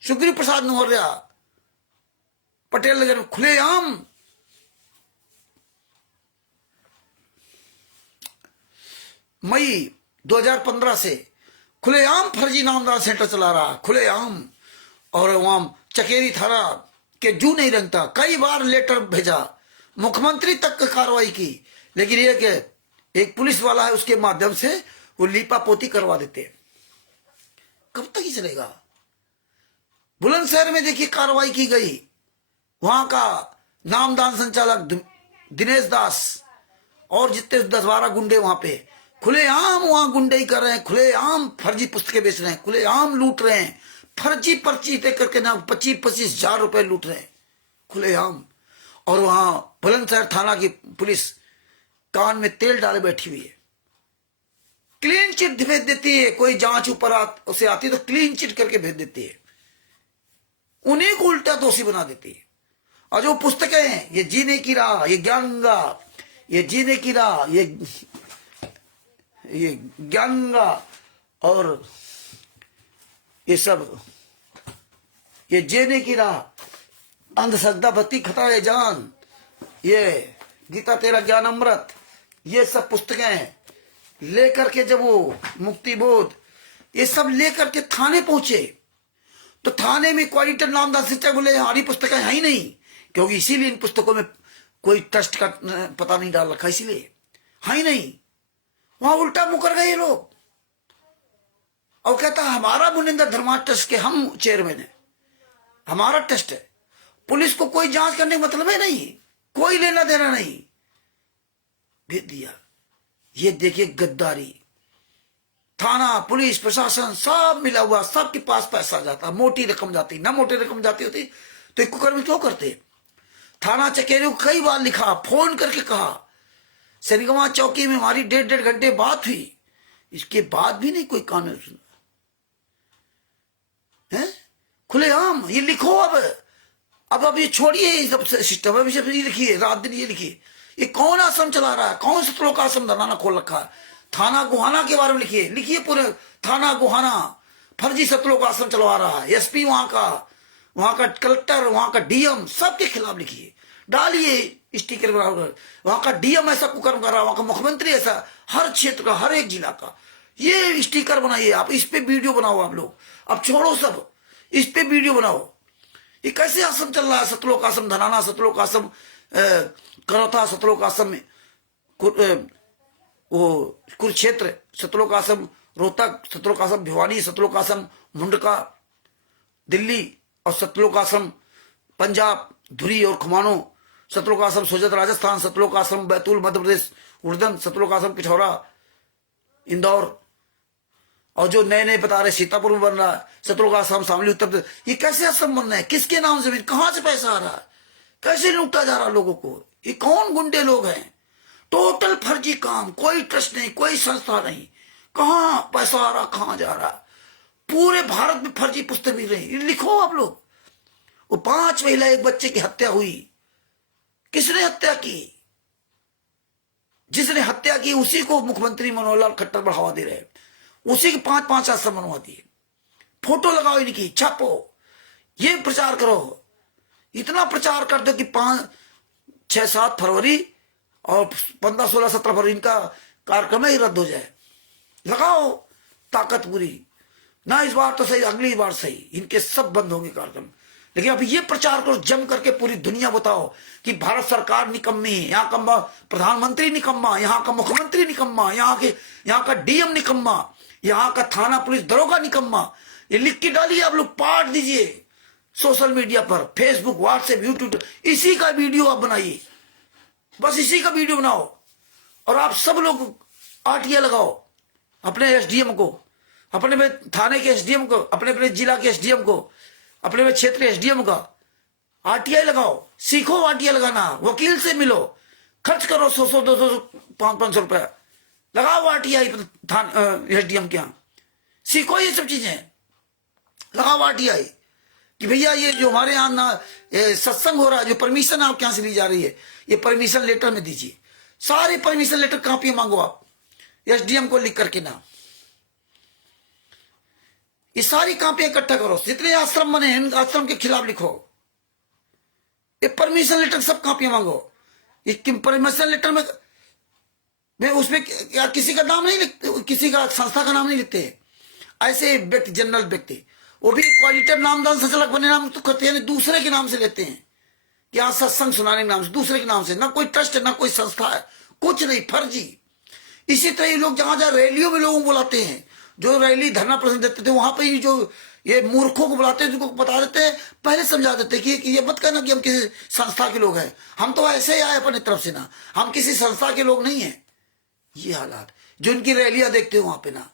सुग्रीव प्रसाद मौर्य पटेल नगर खुलेआम मई 2015 से खुलेआम फर्जी नामदान सेंटर चला रहा, खुलेआम। और वहां चकेरी थाना के जू नहीं रंगता, कई बार लेटर भेजा, मुख्यमंत्री तक कार्रवाई की, लेकिन ये कि एक पुलिस वाला है उसके माध्यम से वो लीपापोती करवा देते हैं। कब तक ही चलेगा? बुलंदशहर में देखिए कार्रवाई की गई, वहां का नामदान संचालक दिनेश दास और जितने 10-12 गुंडे वहां पे खुलेआम वहां गुंडे कर रहे हैं, खुलेआम फर्जी पुस्तकें बेच रहे हैं, खुलेआम लूट रहे हैं, फर्जी पर्ची दे करके ना 25-25 हजार रुपए लूट रहे हैं खुलेआम। और वहां बुलंदशहर थाना की पुलिस कान में तेल डाले बैठी हुई है, क्लीन चिट भेज देती है। कोई जांच ऊपर उसे आती है तो क्लीन चिट करके भेज देती है, उन्हीं को उल्टा दोषी बना देती है। और जो पुस्तकें हैं, ये जीने की राह, ये ज्ञान गंगा, ये जीने की राह, ये ज्ञान गंगा, और ये सब, ये जीने की राह, अंधश्रद्धा भक्ति खतरा जान, ये गीता तेरा ज्ञान अमृत, ये सब पुस्तकें लेकर के जब वो मुक्ति बोध, ये सब लेकर के थाने पहुंचे तो थाने में कोऑर्डिनेटर नामदार शिक्षक बोले हमारी पुस्तकें है ही नहीं, क्योंकि इसीलिए इन पुस्तकों में कोई ट्रस्ट का पता नहीं डाल रखा, इसीलिए है ही नहीं। वहां उल्टा मुकर गए लोग, और कहता हमारा मुनिंदर धर्मार्थ ट्रस्ट के हम चेयरमैन है, हमारा ट्रस्ट है, पुलिस को कोई जांच करने का मतलब है नहीं, कोई लेना देना नहीं, भेज दिया। ये देखिए गद्दारी, थाना पुलिस प्रशासन सब मिला हुआ, सबके पास पैसा जाता, मोटी रकम जाती, ना मोटी रकम जाती होती तो एक कुकर में क्यों करते। थाना चकेरी को कई बार लिखा, फोन करके कहा, सरिगमा चौकी में हमारी 1.5 घंटे बात हुई, इसके बाद भी नहीं कोई कानून सुना है। खुलेआम ये लिखो, अब ये छोड़िए, ये सब सिस्टम है, ये लिखिए, रात दिन ये लिखिए, ये कौन आश्रम चला रहा है, कौन सा लोग आश्रम धनाना खोल रखा है। थाना गुहाना के बारे में लिखिए पूरे, थाना गुहाना फर्जी सतलोक आश्रम चलवा रहा है, एसपी वहां का कलेक्टर, वहां का डीएम, सबके खिलाफ लिखिए, डालिए स्टिकर बनाकर, वहां का डीएम ऐसा कुकर्म कर रहा है, वहां का मुख्यमंत्री ऐसा, हर क्षेत्र का, हर एक जिला का ये स्टिकर बनाइए आप, इस पे वीडियो बनाओ आप लोग, अब छोड़ो सब, इस पे वीडियो बनाओ। ये कैसे आश्रम चल रहा है, सतलोक आश्रम धनाना, सतलोक आश्रम करौथा, सतलोक आश्रम वो कुरुक्षेत्र, सतलोक आश्रम रोहतक, सतलोक आश्रम भिवानी, सतलोक आश्रम मुंडका दिल्ली, और सतलोक आश्रम पंजाब धुरी और खुमानो, सतलोक आश्रम सोजत राजस्थान, सतलोक आश्रम बैतूल मध्य प्रदेश उर्दन, सतलोक आश्रम पिथौरा इंदौर, और जो नए नए बता रहे सीतापुर में बन रहा है, सतलोक आश्रम शामली उत्तर प्रदेश। ये कैसे आश्रम बन रहे हैं, किसके नाम जमीन, कहां से पैसा आ रहा है, कैसे लूटा जा रहा लोगों को? ये कौन गुंडे लोग हैं? टोटल फर्जी काम, कोई ट्रस्ट नहीं, कोई संस्था नहीं। कहां पैसा आ रहा, कहां जा रहा? पूरे भारत में फर्जी पुस्तक मिल रही। लिखो आप लोग। वो 5 महिला, एक बच्चे की हत्या हुई। किसने हत्या की? जिसने हत्या की उसी को मुख्यमंत्री मनोहर लाल खट्टर बढ़ावा दे रहे, उसी के 5-5 आश्रम बनवा दिए। फोटो लगाओ इनकी, छापो, ये प्रचार करो। इतना प्रचार कर दो कि 5-6-7 फरवरी और 15-16-17 फरवरी इनका कार्यक्रम ही रद्द हो जाए। लगाओ ताकत पूरी। ना इस बार तो सही, अगली बार सही, इनके सब बंद होंगे कार्यक्रम। लेकिन अब ये प्रचार करो जम करके, पूरी दुनिया बताओ कि भारत सरकार निकम्मी है, यहाँ का प्रधानमंत्री निकम्मा, यहाँ का मुख्यमंत्री निकम्मा, यहाँ का डीएम निकम्मा, यहाँ का थाना पुलिस दरोगा निकम्मा। ये लिख के डालिए आप लोग, पाठ दीजिए सोशल मीडिया पर, फेसबुक, व्हाट्सएप, यूट्यूब। इसी का वीडियो आप बनाइए, बस इसी का वीडियो बनाओ। और आप सब लोग आरटीआई लगाओ अपने एसडीएम को, अपने में थाने के एसडीएम को, अपने जिला के एसडीएम को, अपने में क्षेत्र एसडीएम का आरटीआई लगाओ। सीखो आरटीआई लगाना, वकील से मिलो, खर्च करो 100, 200, 500 रुपया, लगाओ आरटीआई एसडीएम के यहाँ। सीखो ये सब चीजें, लगाओ आरटीआई कि भैया ये जो हमारे यहाँ ना सत्संग हो रहा है, जो परमिशन आपके यहाँ से ली जा रही है, ये परमिशन लेटर में दीजिए। सारे परमिशन लेटर कॉपी मांगो आप एसडीएम को लिख करके ना, ये सारी कॉपियां इकट्ठा करो। जितने आश्रम बने हैं आश्रम के खिलाफ लिखो, ये परमिशन लेटर सब कॉपियां मांगो। ये परमिशन लेटर में उसमें क्या किसी का नाम नहीं लिखते, किसी का संस्था का नाम नहीं लिखते। ऐसे व्यक्ति, जनरल व्यक्ति, वो भी क्वालिटेटिव नामदान संचालक बने नाम तो करते हैं, दूसरे के नाम से लेते हैं कि यहाँ सत्संग सुनाने के नाम से, दूसरे के नाम से। ना कोई ट्रस्ट है, ना कोई संस्था है, कुछ नहीं, फर्जी। इसी तरह ये लोग जहां जहां रैलियों में लोगों को बुलाते हैं, जो रैली धरना प्रदर्शन देते थे, वहां पर ही जो ये मूर्खों को बुलाते हैं, जिनको बता देते हैं, पहले समझा देते हैं कि ये मत कहना कि हम किसी संस्था के लोग हैं, हम तो ऐसे ही आए अपनी तरफ से ना, हम किसी संस्था के लोग नहीं है। ये हालात जो इनकी रैलियां देखते हो वहां पे ना,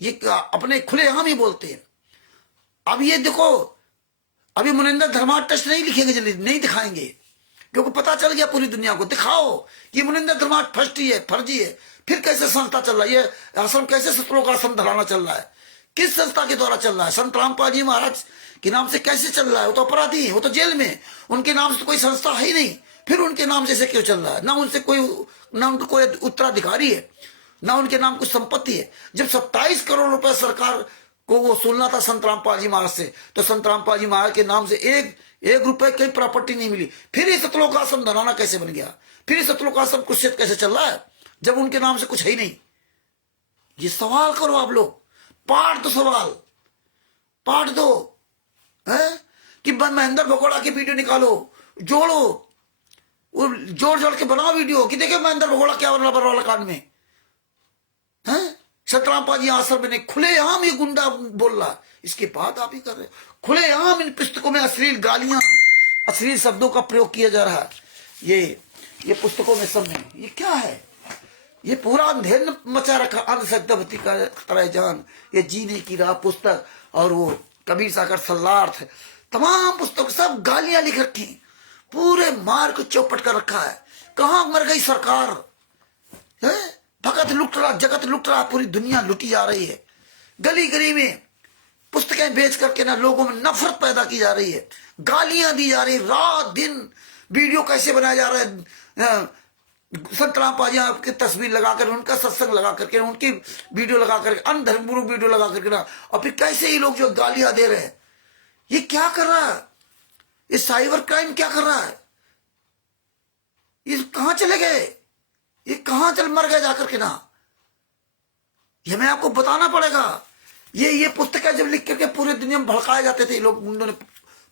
ये अपने खुले हम ही बोलते हैं। अब ये देखो, अभी मुनिंदर धर्मार्थ ट्रस्ट नहीं लिखेंगे जल्दी, नहीं दिखाएंगे, क्योंकि पता चल गया पूरी दुनिया को। दिखाओ ये मुनिंदर धर्मार्थ फर्जी है, फर्जी है। फिर कैसे संस्था चल रहा है? ये आश्रम कैसे सतलोक आश्रम धराना चल रहा है? किस संस्था के द्वारा चल रहा है? संत रामपाल जी महाराज के नाम से कैसे चल रहा है? वो तो अपराधी है, वो तो जेल में, उनके नाम से तो कोई संस्था है ही नहीं, फिर उनके नाम से क्यों चल रहा है? ना उनसे कोई, ना उनका कोई उत्तराधिकारी है, ना उनके नाम कुछ संपत्ति है। जब 27 करोड़ रुपए सरकार को वो सुनना था संत रामपाल जी महाराज से, तो संत रामपाल जी महाराज के नाम से एक रुपए की प्रॉपर्टी नहीं मिली। फिर ये सतलोक आश्रम धराना कैसे बन गया? फिर ये सतलोक आश्रम कुशेत कैसे चल रहा है जब उनके नाम से कुछ है ही नहीं? ये सवाल करो आप लोग, पाठ दो, सवाल पाठ दो है कि महेंद्र भगोड़ा की वीडियो निकालो, जोड़ो, जोड़ के बनाओ वीडियो कि देखिए महेंद्र भगोड़ा क्या बना बरवाला कांड में है। सतरामपाल जी आश्रम में खुलेआम ये गुंडा बोल रहा, इसके बाद आप ही कर रहे। खुलेआम इन पुस्तकों में अश्लील गालियां, अश्लील शब्दों का प्रयोग किया जा रहा है। ये पुस्तकों में सब में ये क्या है? ये पूरा अंधेर मचा रखा। अंधश्रद्धावती का तरह जान, ये जीने की राह पुस्तक, और वो कबीर सागर सल्लार्थ, तमाम पुस्तक सब गालियां लिख रखी, पूरे मार को चौपट कर रखा है। कहां मर गई सरकार है? भगत लुट रहा, जगत लुट रहा, पूरी दुनिया लुटी जा रही है। गली गली में पुस्तकें बेच करके ना लोगों में नफरत पैदा की जा रही है, गालियां दी जा रही, रात दिन वीडियो कैसे बनाया जा रहा है। संत रामपाल जी की तस्वीर लगाकर, उनका सत्संग लगा करके, उनकी वीडियो लगा करके, अन्य धर्मगुरु वीडियो लगा करके ना, और फिर कैसे ही लोग जो गालियां दे रहे हैं। ये क्या कर रहा है? ये साइबर क्राइम क्या कर रहा है? ये कहां चले गए? ये कहां चल मर गए जाकर के ना? ये मैं आपको बताना पड़ेगा। ये पुस्तकें जब लिख करके पूरे दुनिया में भड़काए जाते थे लोग, उन्होंने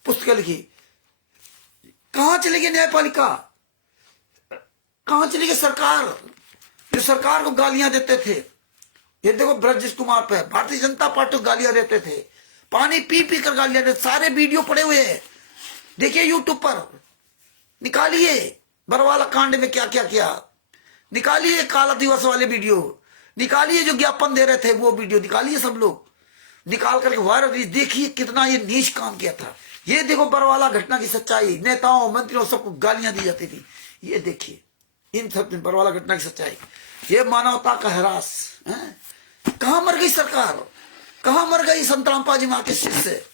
पुस्तकें लिखी, कहां चली गई न्यायपालिका? कहां चली गई सरकार? जो सरकार को गालियां देते थे, ये देखो ब्रजेश कुमार पे भारतीय जनता पार्टी को गालियां देते थे, पानी पी पी कर गालियां देते। सारे वीडियो पड़े हुए हैं, देखिए यूट्यूब पर, निकालिए बरवाला कांड में क्या क्या किया, निकालिए काला दिवस वाले वीडियो, निकालिए जो ज्ञापन दे रहे थे वो वीडियो निकालिए सब लोग। निकाल करके वायरल, देखिए कितना ये नीच काम किया था। ये देखो बरवाला घटना की सच्चाई, नेताओं मंत्रियों सबको गालियां दी जाती थी। ये देखिए इन सब बरवाला घटना की सच्चाई, ये मानवता का हरास है। कहां मर गई सरकार, कहां मर गई संतराम पाजी मां के शिष्य।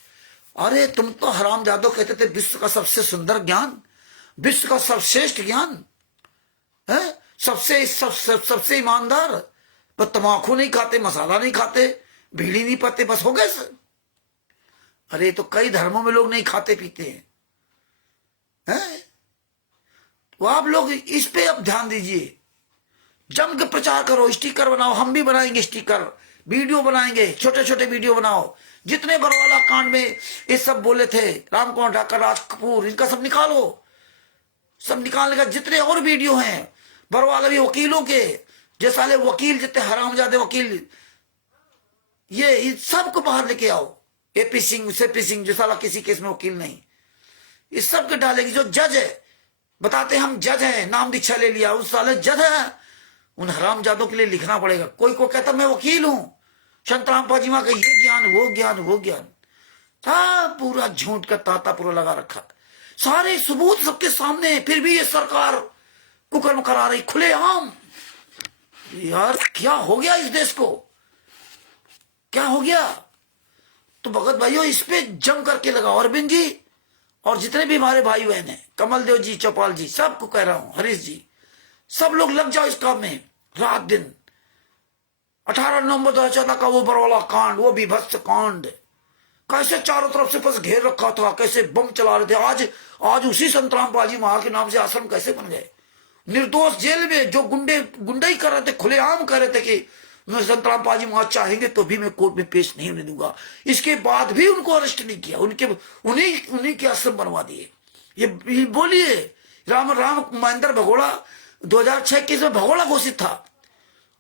अरे तुम तो हरामजादो कहते थे विश्व का सबसे सुंदर ज्ञान, विश्व का सर्वश्रेष्ठ ज्ञान है, सबसे ईमानदार, पर तम्बाकू नहीं खाते, मसाला नहीं खाते, बीड़ी नहीं पीते, बस हो गए सर। अरे तो कई धर्मों में लोग नहीं खाते पीते हैं। तो आप लोग इस पे अब ध्यान दीजिए, जम के प्रचार करो, स्टिकर बनाओ, हम भी बनाएंगे स्टिकर, वीडियो बनाएंगे, छोटे छोटे वीडियो बनाओ। जितने बरवाला कांड में ये सब बोले थे, राम कुमार ठाकर, राज कपूर, इनका सब निकालो, सब निकालने का जितने और वीडियो हैं बरवाला भी वकीलों के, जैसे साले वकील जितने हरामजादे वकील, ये सबको बाहर लेके आओ। एपी सिंह, सेपी सिंह जो साला किसी केस में वकील नहीं, इस सब के डालेगी। जो जज है, बताते हम जज हैं, नाम दीक्षा ले लिया, उस साले जज है, उन हरामजादों के लिए लिखना पड़ेगा। कोई को कहता मैं वकील हूं, संतराम पाजी मां का ये ज्ञान, वो ज्ञान, वो ज्ञान, पूरा झूठ का तांता पूरा लगा रखा, सारे सबूत सबके सामने, फिर भी ये सरकार कुकर्म करा रही खुलेआम। यार क्या हो गया इस देश को, क्या हो गया? तो भगत भाइयों इस पे जम करके लगाओ। अरविंद जी और जितने भी हमारे भाई बहन हैं, कमल देव जी, चौपाल जी, सबको कह रहा हूं, हरीश जी, सब लोग लग जाओ इस काम में रात दिन। 18 नवंबर 2014 का वो बरवाला कांड, वो बीभत्स कांड, कैसे चारों तरफ से बस घेर रखा था, कैसे बम चला रहे थे। आज उसी संतराम पाजी महा के नाम से आश्रम कैसे बन गए। निर्दोष जेल में जो गुंडे ही कर रहे थे, खुलेआम कर रहे थे कि मैं संतराम पाजी महा चाहेंगे तो भी मैं कोर्ट में पेश नहीं होने दूंगा, इसके बाद भी उनको अरेस्ट नहीं किया, उन्हीं के आश्रम बनवा दिए। ये बोलिए, राम महेंद्र भगोड़ा 2006 में भगोड़ा घोषित था,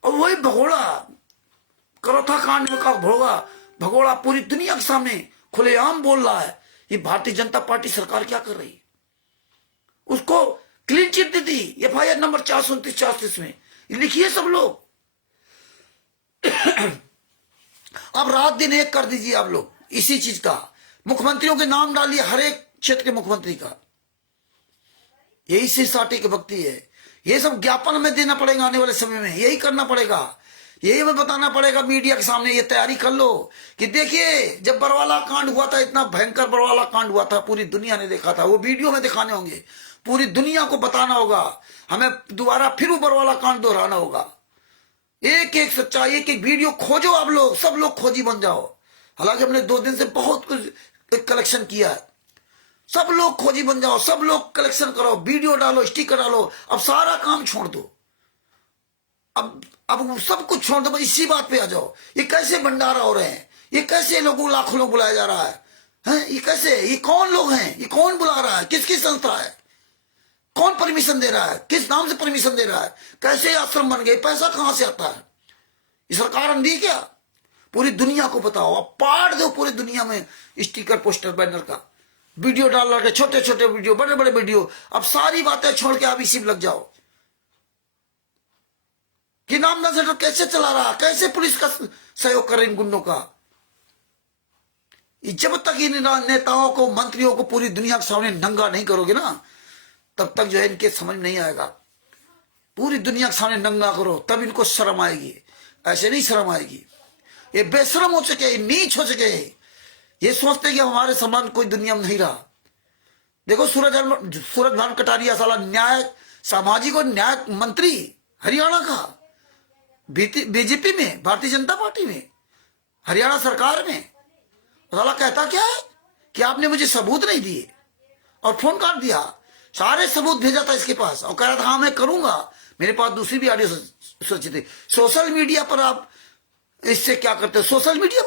और वही भगोड़ा करोथा कांड में का भगोड़ा पूरी दुनिया के सामने खुलेआम बोल रहा है। ये भारतीय जनता पार्टी सरकार क्या कर रही, उसको क्लीन चिट दी थी FIR नंबर 429-430 में, लिखिए सब लोग। अब रात दिन एक कर दीजिए आप लोग इसी चीज का, मुख्यमंत्रियों के नाम डालिए, हर एक क्षेत्र के मुख्यमंत्री का। यही सिर साटे की भक्ति है। ये सब ज्ञापन हमें देना पड़ेगा आने वाले समय में, यही करना पड़ेगा, यही हमें बताना पड़ेगा मीडिया के सामने। ये तैयारी कर लो कि देखिए जब बरवाला कांड हुआ था, इतना भयंकर बरवाला कांड हुआ था, पूरी दुनिया ने देखा था, वो वीडियो में दिखाने होंगे, पूरी दुनिया को बताना होगा, हमें दोबारा फिर वो बरवाला कांड दोहराना होगा। एक एक सच्चाई, एक एक वीडियो खोजो आप लोग, सब लोग खोजी बन जाओ। हालांकि हमने 2 दिन से बहुत कुछ कलेक्शन किया है, सब लोग खोजी बन जाओ, सब लोग कलेक्शन करो, वीडियो डालो, स्टिकर डालो। अब सारा काम छोड़ दो, अब सब कुछ छोड़ दो, इसी बात पे आ जाओ। ये कैसे भंडारा हो रहे हैं, ये कैसे लोगों लाखों लोग बुलाया जा रहा है, ये कैसे, ये कौन लोग हैं, ये कौन बुला रहा है, किसकी संस्था है, कौन परमिशन दे रहा है, किस नाम से परमिशन दे रहा है, कैसे आश्रम बन गए, पैसा कहां से आता है, ये सरकार अंधी क्या? पूरी दुनिया को बताओ, अब पाड़ दो पूरी दुनिया में स्टिकर, पोस्टर, बैनर का, वीडियो डाल रहे, छोटे छोटे वीडियो, बड़े बड़े वीडियो। अब सारी बातें छोड़ के आप इसी में लग जाओ कि नामदार सेंटर कैसे चला रहा, कैसे पुलिस का सहयोग कर रहे इन गुंडों का। जब तक इन नेताओं को, मंत्रियों को पूरी दुनिया के सामने नंगा नहीं करोगे ना, तब तक जो है इनके समझ नहीं आएगा। पूरी दुनिया के सामने नंगा करो, तब इनको शर्म आएगी, ऐसे नहीं शर्म आएगी। ये बेशरम हो चुके, नीच हो चुके, ये सोचते कि हमारे समान कोई दुनिया में नहीं रहा। देखो सूरज भान कटारिया साला न्याय, सामाजिक और न्याय मंत्री हरियाणा का, बीजेपी में, भारतीय जनता पार्टी में, हरियाणा सरकार में, साला कहता क्या है कि आपने मुझे सबूत नहीं दिए, और फोन काट दिया, सारे सबूत भेजा था इसके पास, और कह रहा था हाँ मैं करूंगा। मेरे पास दूसरी भी ऑडियो सोची थी। सोशल मीडिया पर आप इससे क्या करते हो? सोशल मीडिया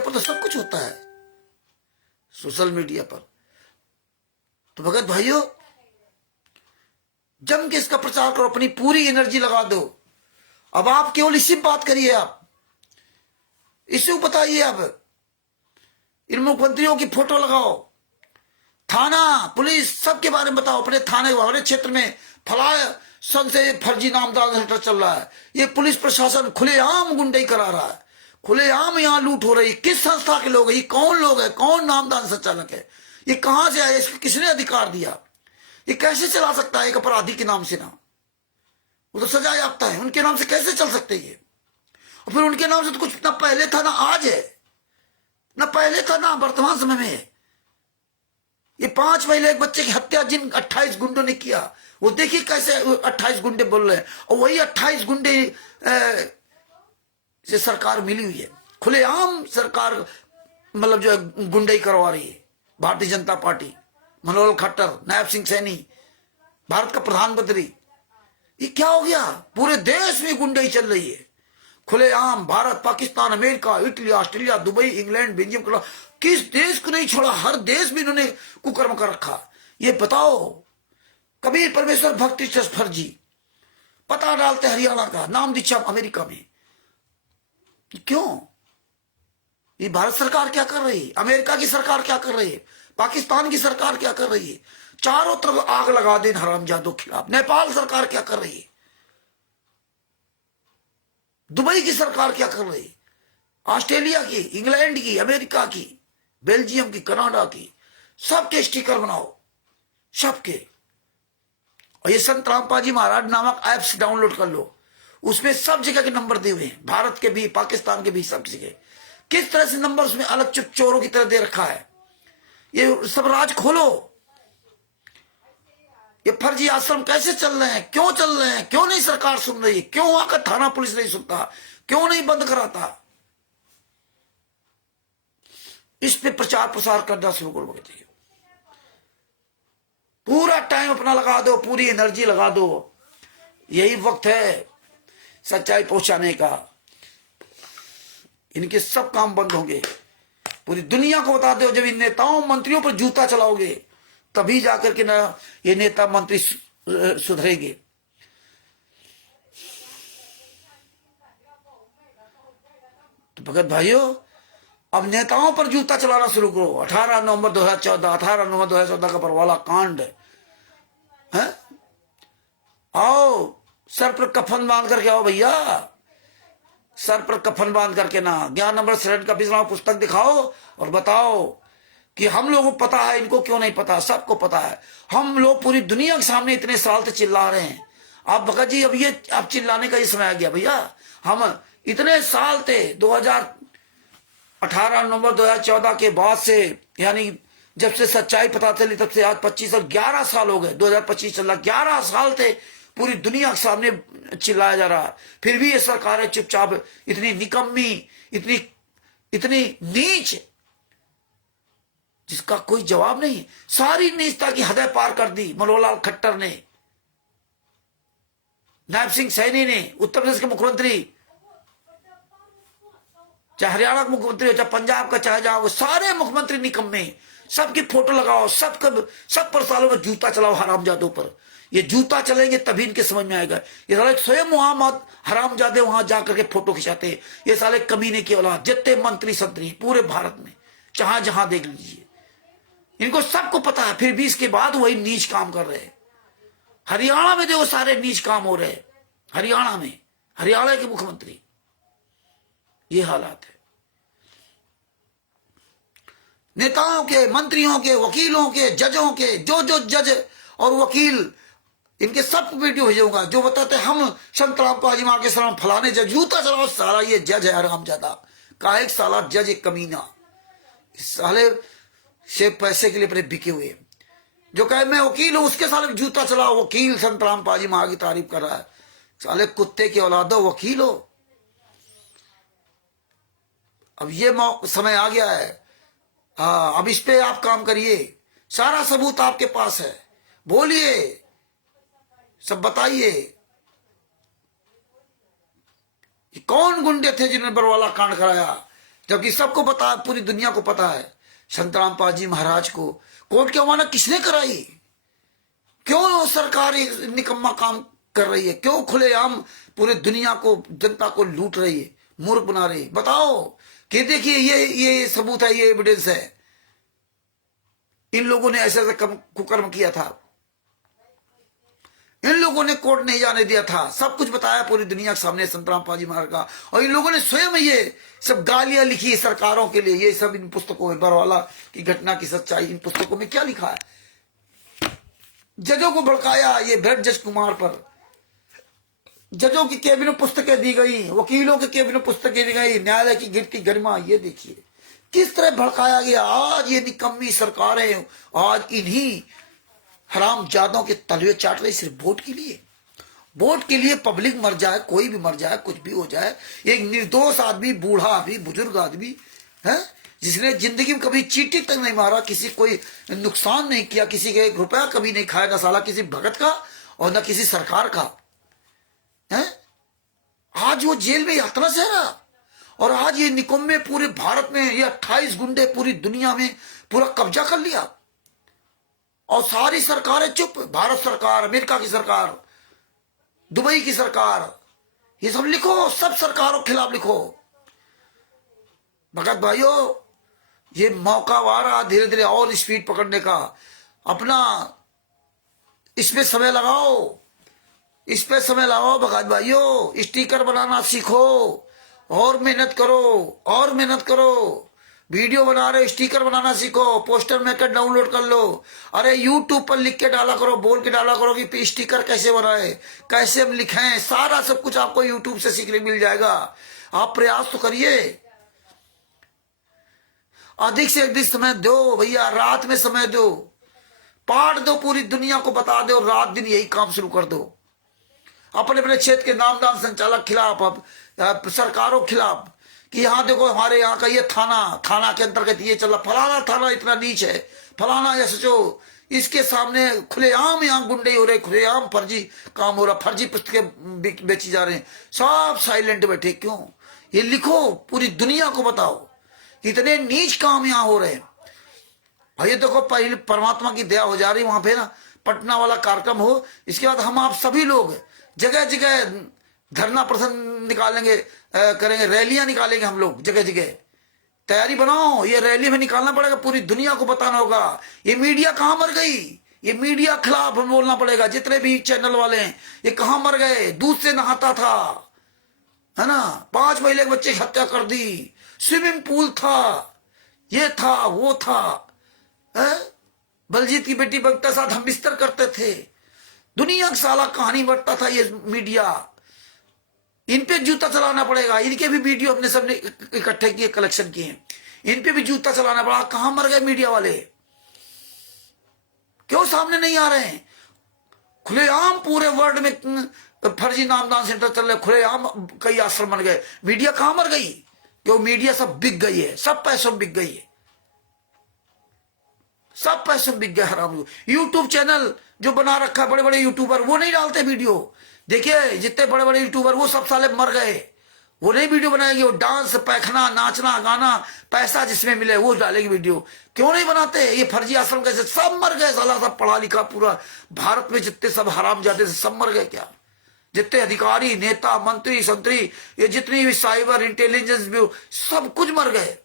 पर तो सब कुछ होता है, सोशल मीडिया पर। तो भगत भाइयों जम के इसका प्रचार करो, अपनी पूरी एनर्जी लगा दो। अब आप केवल इसी बात करिए, आप इसे बताइए, अब इन मुख्यमंत्रियों की फोटो लगाओ, थाना पुलिस सबके बारे में बताओ, अपने थाने हमारे क्षेत्र में फलाए सन से फर्जी नामदार सेंटर चल रहा है, ये पुलिस प्रशासन खुलेआम गुंडाई करा रहा है, खुलेआम यहाँ लूट हो रही है। किस संस्था के लोग हैं ये? कौन लोग है? कौन नामदान संचालक है? ये कहां से आया? इसको किसने अधिकार दिया? ये कैसे चला सकता है एक अपराधी के नाम से? ना वो तो सजा याफ्ता है, उनके नाम से कैसे चल सकते ये? और फिर उनके नाम से तो कुछ ना पहले था ना आज है, ना पहले था ना वर्तमान समय में है। ये 5 महिला एक बच्चे की हत्या जिन 28 गुंडों ने किया, वो देखिए कैसे 28 गुंडे बोल रहे हैं। और वही 28 गुंडे से सरकार मिली हुई है। खुलेआम सरकार मतलब जो है गुंडई करवा रही है भारतीय जनता पार्टी। मनोहर खट्टर, नायब सिंह सैनी, भारत का प्रधानमंत्री। ये क्या हो गया? पूरे देश में गुंडई चल रही है खुलेआम। Bharat, Pakistan, America, Italy, Australia, Dubai, England, Belgium, किस देश को नहीं छोड़ा, हर देश में इन्होंने कुकर्म कर रखा। ये बताओ, कबीर परमेश्वर भक्ति फर्जी पता डालते हरियाणा का, नाम दीक्षा अमेरिका में। क्यों? ये भारत सरकार क्या कर रही है? अमेरिका की सरकार क्या कर रही है? पाकिस्तान की सरकार क्या कर रही है? चारों तरफ आग लगा दे हरामजादों के खिलाफ। नेपाल सरकार क्या कर रही है? दुबई की सरकार क्या कर रही है? ऑस्ट्रेलिया की, इंग्लैंड की, अमेरिका की, बेल्जियम की, कनाडा की, सबके स्टिकर बनाओ, सबके। और ये संत रामपाल महाराज नामक ऐप्स डाउनलोड कर लो, उसमें सब जगह के नंबर दिए हुए हैं, भारत के भी, पाकिस्तान के भी, सब जगह। किस तरह से नंबर उसमें अलग चुप चोरों की तरह दे रखा है। ये सब राज खोलो। ये फर्जी आश्रम कैसे चल रहे हैं? क्यों चल रहे हैं? क्यों नहीं सरकार सुन रही? क्यों वहां का थाना पुलिस नहीं सुनता? क्यों नहीं बंद कराता? इस पे प्रचार प्रसार करना शुरू करो। पूरा टाइम अपना लगा दो, पूरी एनर्जी लगा दो। यही वक्त है सच्चाई पहुंचाने का। इनके सब काम बंद होंगे। पूरी दुनिया को बता दो, जब इन नेताओं मंत्रियों पर जूता चलाओगे तभी जाकर के ना ये नेता मंत्री सुधरेंगे। तो भगत भाइयों, अब नेताओं पर जूता चलाना शुरू करो। 18 नवंबर 2014 का परवाला कांड है। आओ, सर पर कफन बांध करके आओ भैया, सर पर कफन बांध करके ना ज्ञान अमृत शरण का बिजलाओ पुस्तक दिखाओ और बताओ कि हम लोगों को पता है, इनको क्यों नहीं पता? सबको पता है। हम लोग पूरी दुनिया के सामने इतने साल से चिल्ला रहे हैं। आप भगत जी, अब ये अब चिल्लाने का ये समय आ गया भैया। हम इतने साल थे, 2018 नवंबर 2014 के बाद से, यानी जब से सच्चाई पता चली तब से आज 25 और 11 साल हो गए। 2025 चल रहा, 11 साल थे पूरी दुनिया के सामने चिल्लाया जा रहा। फिर भी ये सरकारें चुपचाप, इतनी निकम्मी, इतनी नीच, जिसका कोई जवाब नहीं। सारी नीचता की हदें पार कर दी मनोहर खट्टर ने, नायब सिंह सैनी ने, उत्तर प्रदेश के मुख्यमंत्री, चाहे हरियाणा का मुख्यमंत्री हो, चाहे पंजाब का, चाहे जहां, वो सारे मुख्यमंत्री निकम्मे। सबकी फोटो लगाओ, सब पर सालों में जूता चलाओ हरामजादों पर। ये जूता चलेंगे तभी इनके समझ में आएगा। ये साले स्वयं वहां मत हरामजादे वहां जाकर के फोटो खिंचाते। ये साले कमीने की औलाद, जितने मंत्री संतरी पूरे भारत में जहां जहां देख लीजिए, इनको सबको पता है। फिर भी इसके बाद वही नीच काम कर रहे हैं। हरियाणा में देखो सारे नीच काम हो रहे हैं। हरियाणा में, हरियाणा के मुख्यमंत्री, ये हालात है। नेताओं के, मंत्रियों के, वकीलों के, जजों के, जो जज और वकील, इनके सब वीडियो भेजूंगा जो बताते हम संत रामपाल मां के सलाम फलाने जज, जूता चलाओ। साला ये जज है हरामजादा का, एक साला जज, एक कमीना, इस साले से पैसे के लिए अपने बिके हुए। जो कहे मैं वकील हूं, उसके साले जूता चलाओ। वकील संत रामपाल मां की तारीफ कर रहा है, साले कुत्ते की औलाद हो, वकील हो। अब ये समय आ गया है। अब इस पे आप काम करिए। सारा सबूत आपके पास है, बोलिए, सब बताइए कि कौन गुंडे थे जिन्होंने बरवाला कांड कराया, जबकि सबको पता है, पूरी दुनिया को पता है। संत रामपाल जी महाराज को कोर्ट की अवमानना किसने कराई? क्यों सरकार निकम्मा काम कर रही है? क्यों खुलेआम पूरे दुनिया को, जनता को लूट रही है, मूर्ख बना रही है? बताओ कि देखिए ये सबूत है, ये एविडेंस है। इन लोगों ने ऐसे कुकर्म किया था। इन लोगों ने कोर्ट नहीं जाने दिया था, सब कुछ बताया पूरी दुनिया के सामने संतराम पाजी महाराज का। और इन लोगों ने स्वयं ये सब गालियां लिखी सरकारों के लिए। ये सब इन पुस्तकों में, बरवाला की घटना की सच्चाई इन पुस्तकों में क्या लिखा है। जजों को भड़काया ये भेट जज कुमार पर। जजों की केबिन में पुस्तकें दी गई, वकीलों के केबिन में पुस्तकें दी गई, न्यायालय की गिरती गरिमा। ये देखिए किस तरह भड़काया गया। आज ये निकम्मी सरकारें आज इन्हीं हरामजादों के तलवे चाट रही, सिर्फ वोट के लिए। वोट के लिए पब्लिक मर जाए, कोई भी मर जाए, कुछ भी हो जाए। एक निर्दोष आदमी, बूढ़ा आदमी, बुजुर्ग आदमी है जिसने जिंदगी में कभी चींटी तक नहीं मारा, किसी कोई नुकसान नहीं किया, किसी के 1 रुपया कभी नहीं खाया, न साला किसी भगत का और न किसी सरकार का है। आज वो जेल में यातना सह रहा। और आज ये निकम्मे पूरे भारत में, ये 28 गुंडे पूरी दुनिया में पूरा कब्जा कर लिया। और सारी सरकारें चुप। भारत सरकार, अमेरिका की सरकार, दुबई की सरकार, ये सब लिखो, सब सरकारों के खिलाफ लिखो। भगत भाइयों, ये मौका आ रहा धीरे धीरे और स्पीड पकड़ने का। अपना इसमें समय लगाओ, इस पे समय लगाओ भगत भाइयों। स्टिकर बनाना सीखो, और मेहनत करो, और मेहनत करो। वीडियो बना रहे, स्टिकर बनाना सीखो, पोस्टर मेकर डाउनलोड कर लो। अरे यूट्यूब पर लिख के डाला करो, बोल के डाला करो कि स्टिकर कैसे बनाए, कैसे हम लिखें। सारा सब कुछ आपको यूट्यूब से सीखने मिल जाएगा। आप प्रयास तो करिए, अधिक से अधिक समय दो भैया। रात में समय दो, पाठ दो, पूरी दुनिया को बता दो। रात दिन यही काम शुरू कर दो। अपने अपने क्षेत्र के नामदान संचालक खिलाफ, अब सरकारों खिलाफ कि यहाँ देखो हमारे यहाँ का ये थाना के अंतर्गत ये चल रहा, फलाना थाना इतना नीच है, फलाना या सचो। इसके सामने खुलेआम यहाँ गुंडे हो रहे, खुलेआम फर्जी काम हो रहा, फर्जी पुस्तकें बेची जा रहे हैं। सब साइलेंट बैठे क्यों? ये लिखो, पूरी दुनिया को बताओ इतने नीच काम यहाँ हो रहे हैं। और ये देखो पहले परमात्मा की दया हो जा रही, वहां पे ना पटना वाला कार्यक्रम हो, इसके बाद हम आप सभी लोग जगह जगह धरना प्रदर्शन निकालेंगे, करेंगे, रैलियां निकालेंगे हम लोग जगह जगह। तैयारी बनाओ, ये रैली में निकालना पड़ेगा, पूरी दुनिया को बताना होगा। ये मीडिया कहां मर गई, ये मीडिया खिलाफ हम बोलना पड़ेगा। जितने भी चैनल वाले हैं ये कहां मर गए। दूध से नहाता था, है ना, 5 महीने के बच्चे की हत्या कर दी, स्विमिंग पूल था, ये था वो था, बलजीत की बेटी बगता साथ हम बिस्तर करते थे। दुनिया का साला कहानी बढ़ता था ये मीडिया। इन पे जूता चलाना पड़ेगा। इनके भी वीडियो अपने सबने इकट्ठे किए, कलेक्शन किए, इन पे भी जूता चलाना पड़ा। कहां मर गए मीडिया वाले, क्यों सामने नहीं आ रहे हैं? खुलेआम पूरे वर्ल्ड में फर्जी नामदान सेंटर चल रहे, खुलेआम कई आश्रम बन गए। मीडिया कहां मर गई? क्यों मीडिया सब बिक गई है, सब पैसों बिक गई है, सब पैसों बिक गए हराम। यूट्यूब चैनल जो बना रखा, बड़े बड़े यूट्यूबर वो नहीं डालते वीडियो। देखिए जितने बड़े बड़े यूट्यूबर वो सब साले मर गए, वो नहीं वीडियो बनाएंगे। वो डांस, पैखना, नाचना, गाना, पैसा जिसमें मिले वो डालेगी वीडियो। क्यों नहीं बनाते? ये फर्जी आश्रम कैसे सब मर गए साला। सब पढ़ा लिखा पूरा भारत में जितने सब हराम जाते थे सब मर गए क्या? जितने अधिकारी, नेता, मंत्री, संतरी, ये जितनी भी साइबर इंटेलिजेंस ब्यूरो, सब कुछ मर गए।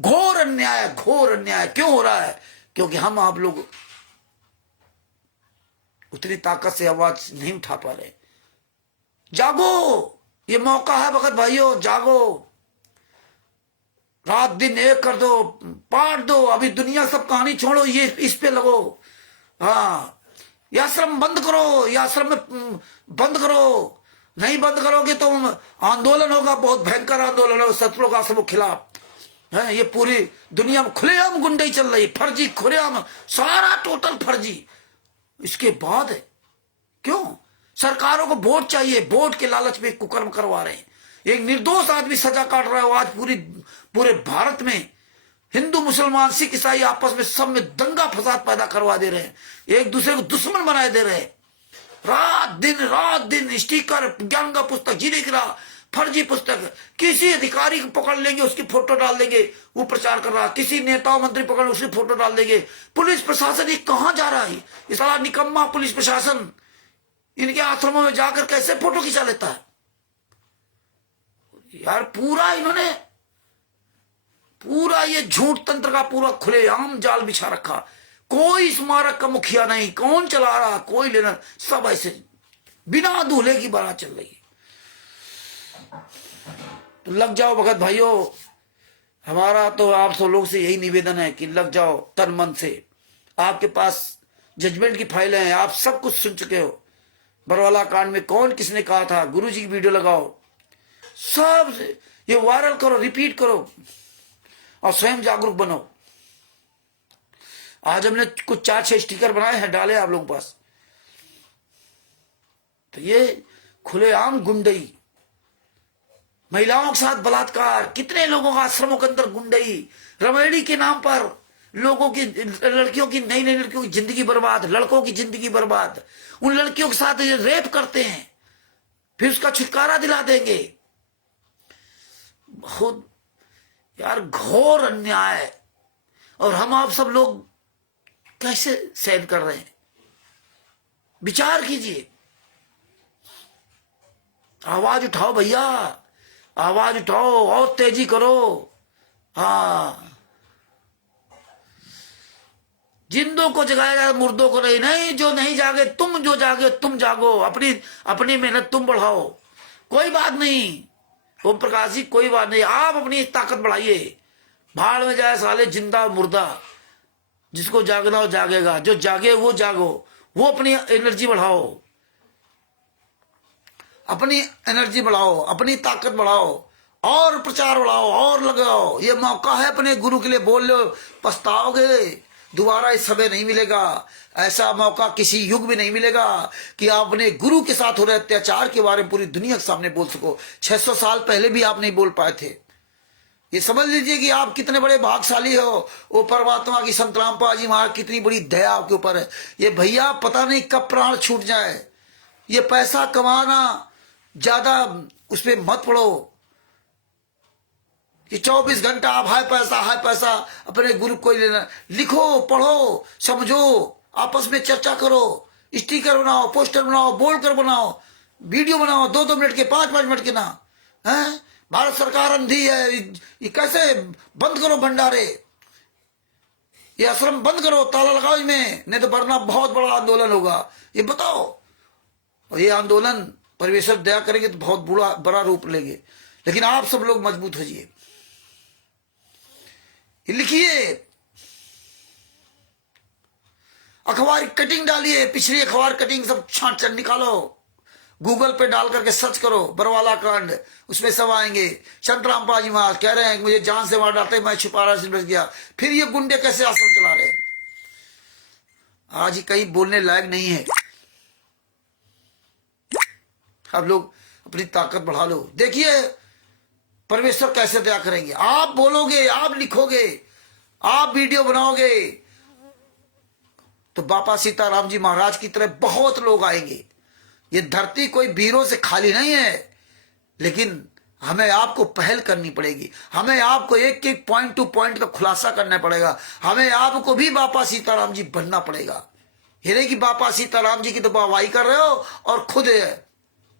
घोर अन्याय, घोर अन्याय क्यों हो रहा है? क्योंकि हम आप लोग उतनी ताकत से आवाज नहीं उठा पा रहे। जागो, ये मौका है भगत भाइयों, जागो, रात दिन एक कर दो, पाट दो। अभी दुनिया सब कहानी छोड़ो, ये इस पे लगो। हाँ, ये आश्रम बंद करो, ये आश्रम में बंद करो। नहीं बंद करोगे तो आंदोलन होगा, बहुत भयंकर आंदोलन होगा शत्रुओं का आश्रम के खिलाफ। है ये पूरी दुनिया में खुलेआम गुंडई चल रही, फर्जी, खुलेआम, सारा टोटल फर्जी। इसके बाद क्यों सरकारों को वोट चाहिए, वोट के लालच में कुकर्म करवा रहे हैं। एक निर्दोष आदमी सजा काट रहा है। आज पूरे भारत में हिंदू, मुसलमान, सिख, ईसाई आपस में सब में दंगा फसाद पैदा करवा दे रहे हैं, एक दूसरे को दुश्मन बनाए दे रहे हैं। रात दिन स्टिकर, ज्ञान का पुस्तक, जीने गिरा, फर्जी पुस्तक। किसी अधिकारी को पकड़ लेंगे, उसकी फोटो डाल देंगे, वो प्रचार कर रहा। किसी नेता मंत्री पकड़, उसकी फोटो डाल देंगे। पुलिस प्रशासन ये कहां जा रहा है? ये साला निकम्मा पुलिस प्रशासन इनके आश्रमों में जाकर कैसे फोटो खिंचा लेता है यार? पूरा इन्होंने पूरा ये झूठ तंत्र का पूरा खुलेआम जाल बिछा रखा। कोई स्मारक का मुखिया नहीं, कौन चला रहा, कोई लेना, सब ऐसे बिना दूल्हे की बारात चल रही है। तो लग जाओ भगत भाइयों, हमारा तो आप सब लोग से यही निवेदन है कि लग जाओ तन मन से। आपके पास जजमेंट की फाइलें हैं, आप सब कुछ सुन चुके हो। बरवाला कांड में कौन किसने कहा था, गुरुजी की वीडियो लगाओ, सब ये वायरल करो, रिपीट करो और स्वयं जागरूक बनो। आज हमने कुछ 4-6 स्टिकर बनाए हैं, डाले आप लोगों के पास। तो ये खुलेआम गुंडई, महिलाओं के साथ बलात्कार, कितने लोगों का आश्रमों के अंदर गुंडई, रमेड़ी के नाम पर लोगों की, लड़कियों की, नई नई लड़कियों की जिंदगी बर्बाद, लड़कों की जिंदगी बर्बाद। उन लड़कियों के साथ ये रेप करते हैं, फिर उसका छुटकारा दिला देंगे। बहुत यार घोर अन्याय। और हम आप सब लोग कैसे सहन कर रहे हैं, विचार कीजिए। आवाज उठाओ भैया, आवाज उठाओ और तेजी करो। हाँ, जिंदों को जगाया जाए, मुर्दों को नहीं। नहीं, जो नहीं जागे तुम, जो जागे तुम जागो, अपनी अपनी मेहनत तुम बढ़ाओ, कोई बात नहीं। ओम प्रकाश जी, कोई बात नहीं, आप अपनी ताकत बढ़ाइए। भाड़ में जाए साले जिंदा मुर्दा, जिसको जागना हो जागेगा, जो जागे वो जागो, वो अपनी एनर्जी बढ़ाओ, अपनी एनर्जी बढ़ाओ, अपनी ताकत बढ़ाओ और प्रचार बढ़ाओ और लगाओ। ये मौका है, अपने गुरु के लिए बोल लो, पछताओगे, दोबारा इस समय नहीं मिलेगा। ऐसा मौका किसी युग में नहीं मिलेगा कि आप अपने गुरु के साथ हो रहे अत्याचार के बारे में पूरी दुनिया के सामने बोल सको। 600 साल पहले भी आप नहीं बोल पाए थे। ये समझ लीजिए कि आप कितने बड़े भाग्यशाली हो। वो परमात्मा की संत रामपाल जी महाराज कितनी बड़ी दया आपके ऊपर है। ये भैया पता नहीं कब प्राण छूट जाए। ये पैसा कमाना ज्यादा उस पर मत पड़ो कि 24 घंटा आप हाय पैसा अपने गुरु को लेना। लिखो, पढ़ो, समझो, आपस में चर्चा करो, स्टिकर बनाओ, पोस्टर बनाओ, बोर्ड कर बनाओ, वीडियो बनाओ 2-2 मिनट के, 5-5 मिनट के ना। हैं, भारत सरकार अंधी है, ये कैसे बंद करो भंडारे, ये आश्रम बंद करो, ताला लगाओ इनमें, नहीं तो वरना बहुत बड़ा आंदोलन होगा। ये बताओ। और ये आंदोलन परमेश्वर दया करेंगे तो बहुत बड़ा रूप लेंगे। लेकिन आप सब लोग मजबूत हो जाइए, लिखिए, अखबार कटिंग डालिए, पिछली अखबार कटिंग सब छांट निकालो, गूगल पे डाल करके सर्च करो बरवाला कांड, उसमें सब आएंगे। संत रामपाल जी महाराज कह रहे हैं मुझे जान से मार डालते, मैं छुपा रहा बच गया। फिर ये गुंडे कैसे आश्रम चला रहे हैं। आज ही कहीं बोलने लायक नहीं है। आप लोग अपनी ताकत बढ़ा लो, देखिए परमेश्वर कैसे दया करेंगे। आप बोलोगे, आप लिखोगे, आप वीडियो बनाओगे तो बापा सीताराम जी महाराज की तरह बहुत लोग आएंगे। ये धरती कोई वीरों से खाली नहीं है, लेकिन हमें आपको पहल करनी पड़ेगी। हमें आपको एक एक पॉइंट टू पॉइंट का खुलासा करना पड़ेगा। हमें आपको भी बापा सीताराम जी बनना पड़ेगा। ये नहीं कि बापा सीताराम जी की तो वाहवाही कर रहे हो और खुद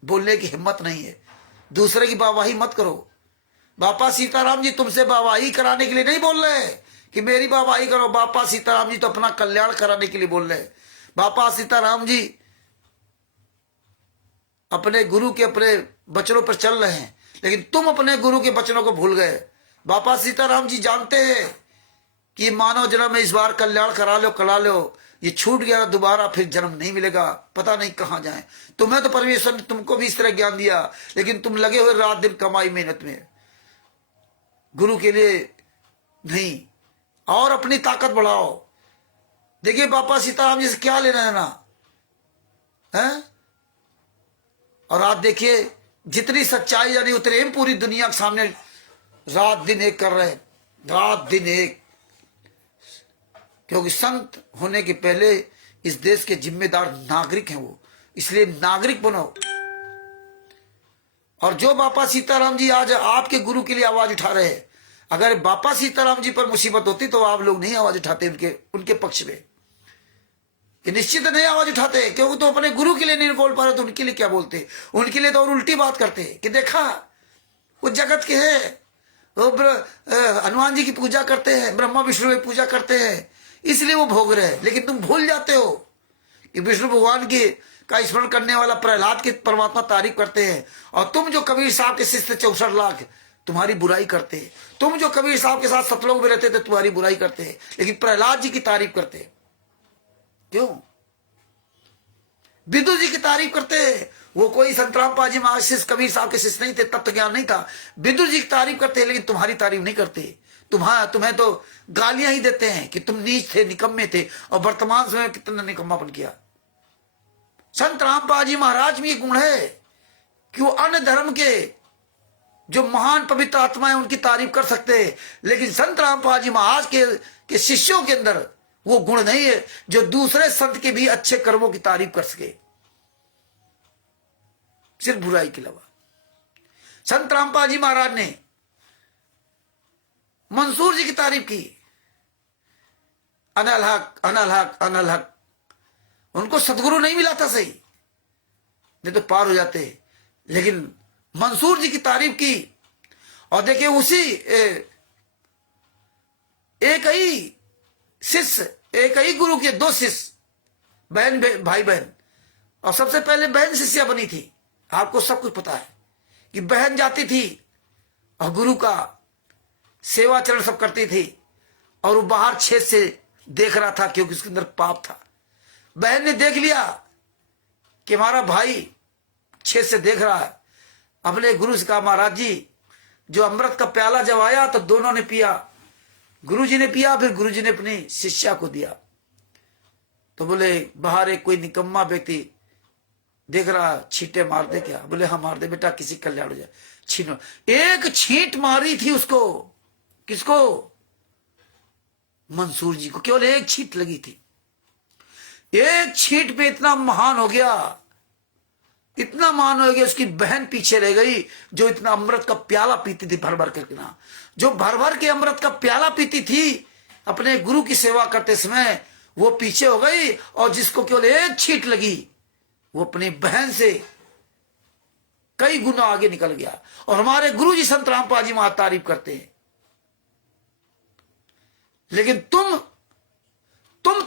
बोलने की हिम्मत नहीं है। दूसरे की वाहवाही मत करो। बापा सीताराम जी तुमसे वाहवाही कराने के लिए नहीं बोल रहे कि मेरी वाहवाही करो। बापा सीताराम जी तो अपना कल्याण कराने के लिए बोल रहे। बापा सीताराम जी अपने गुरु के अपने वचनों पर चल रहे हैं, लेकिन तुम अपने गुरु के वचनों को भूल गए। बापा सीताराम जी जानते हैं कि मानव जन्म में इस बार कल्याण करा लो, ये छूट गया दोबारा फिर जन्म नहीं मिलेगा, पता नहीं कहां जाए। तुम्हें तो परमेश्वर ने तुमको भी इस तरह ज्ञान दिया, लेकिन तुम लगे हुए रात दिन कमाई मेहनत में, गुरु के लिए नहीं। और अपनी ताकत बढ़ाओ। देखिए बापा सीताराम जी से क्या लेना है ना है। और आप देखिए जितनी सच्चाई यानी उतने हम पूरी दुनिया के सामने रात दिन एक कर रहे हैं, रात दिन एक। क्योंकि संत होने के पहले इस देश के जिम्मेदार नागरिक हैं वो, इसलिए नागरिक बनो। और जो बापा सीताराम जी आज आपके गुरु के लिए आवाज उठा रहे हैं, अगर बापा सीताराम जी पर मुसीबत होती तो आप लोग नहीं आवाज उठाते उनके पक्ष में। ये निश्चित नहीं आवाज उठाते, क्योंकि तो अपने गुरु के लिए नहीं बोल पा रहे तो उनके लिए क्या बोलते। उनके लिए तो और उल्टी बात करते कि देखा वो जगत के है, वो हनुमान जी की पूजा करते हैं, ब्रह्मा विष्णु की पूजा करते हैं, इसलिए वो भोग रहे हैं। लेकिन तुम भूल जाते हो कि विष्णु भगवान की का स्मरण करने वाला प्रहलाद की परमात्मा तारीफ करते हैं, और तुम जो कबीर साहब के शिष्य 64 लाख तुम्हारी बुराई करते हैं। तुम जो कबीर साहब के साथ सतलोक में रहते थे तुम्हारी बुराई करते हैं, लेकिन प्रहलाद जी की तारीफ करते हैं। क्यों? विदुर जी की तारीफ करते हैं। वो कोई संतराम पाजी महाराज शिष्य कबीर साहब के शिष्य नहीं थे, तत्व ज्ञान नहीं था। विदुर जी की तारीफ करते हैं, लेकिन तुम्हारी तारीफ नहीं करते। तुम्हें तो गालियां ही देते हैं कि तुम नीच थे, निकम्मे थे, और वर्तमान समय में कितना निकम्मापन किया। संत रामपाल जी महाराज में ये गुण है कि वो अन्य धर्म के जो महान पवित्र आत्मा है उनकी तारीफ कर सकते हैं, लेकिन संत रामपाल जी महाराज के शिष्यों के अंदर वो गुण नहीं है जो दूसरे संत के भी अच्छे कर्मों की तारीफ कर सके, सिर्फ बुराई के अलावा। संत रामपाल जी महाराज ने मंसूर जी की तारीफ की, अनल हक अनल हक अनल हक। उनको सदगुरु नहीं मिला था सही, नहीं तो पार हो जाते। लेकिन मंसूर जी की तारीफ की, और देखिए उसी एक ही शिष्य, एक ही गुरु के दो शिष्य, बहन भाई बहन, और सबसे पहले बहन शिष्या बनी थी। आपको सब कुछ पता है कि बहन जाती थी और गुरु का सेवा चरण सब करती थी, और वो बाहर छेद से देख रहा था क्योंकि उसके अंदर पाप था। बहन ने देख लिया कि हमारा भाई छेद से देख रहा है, अपने गुरु से कहा, महाराज जी जो अमृत का प्याला जब आया तो दोनों ने पिया, गुरु जी ने पिया, फिर गुरु जी ने अपनी शिष्या को दिया। तो बोले बाहर एक कोई निकम्मा व्यक्ति देख रहा, छींटे मार दे क्या? बोले हाँ मार दे बेटा, किसी कल्याण हो जाए। छीनो, एक छींट मारी थी उसको। किसको? मंसूर जी को। केवल एक छींट लगी थी। एक छींट पे इतना महान हो गया, इतना महान हो गया, उसकी बहन पीछे रह गई जो इतना अमृत का प्याला पीती थी भर भर करके ना, जो भर भर के अमृत का प्याला पीती थी अपने गुरु की सेवा करते समय, वो पीछे हो गई। और जिसको केवल एक छींट लगी वो अपनी बहन से कई गुना आगे निकल गया। और हमारे गुरु जी संत रामपाल जी महाराज तारीफ करते हैं, लेकिन तुम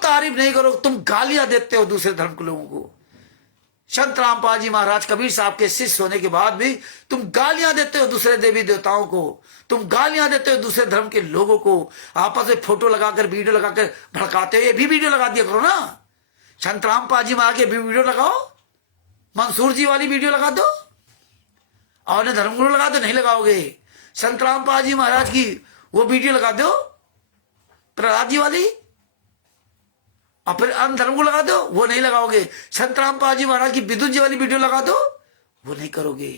तारीफ नहीं करो, तुम गालियां देते हो दूसरे धर्म के लोगों को। संत रामपाल जी महाराज कबीर साहब के शिष्य होने के बाद भी तुम गालियां देते हो दूसरे देवी देवताओं को, तुम गालियां देते हो दूसरे धर्म के लोगों को। आपस में फोटो लगाकर वीडियो लगाकर भड़काते हो। ये भी वीडियो लगा दिया करो ना, संत रामपाल जी महाराज के भी वीडियो लगाओ, मंसूर जी वाली वीडियो लगा दो, और धर्मगुरु लगा दो। नहीं लगाओगे संत रामपाल जी महाराज की वो वीडियो लगा दो प्रहलाद जी वाली, और फिर अन्य धर्मगुरु लगा दो, वो नहीं लगाओगे। संत रामपाल जी महाराज की विदुर जी वाली वीडियो लगा दो, वो नहीं करोगे।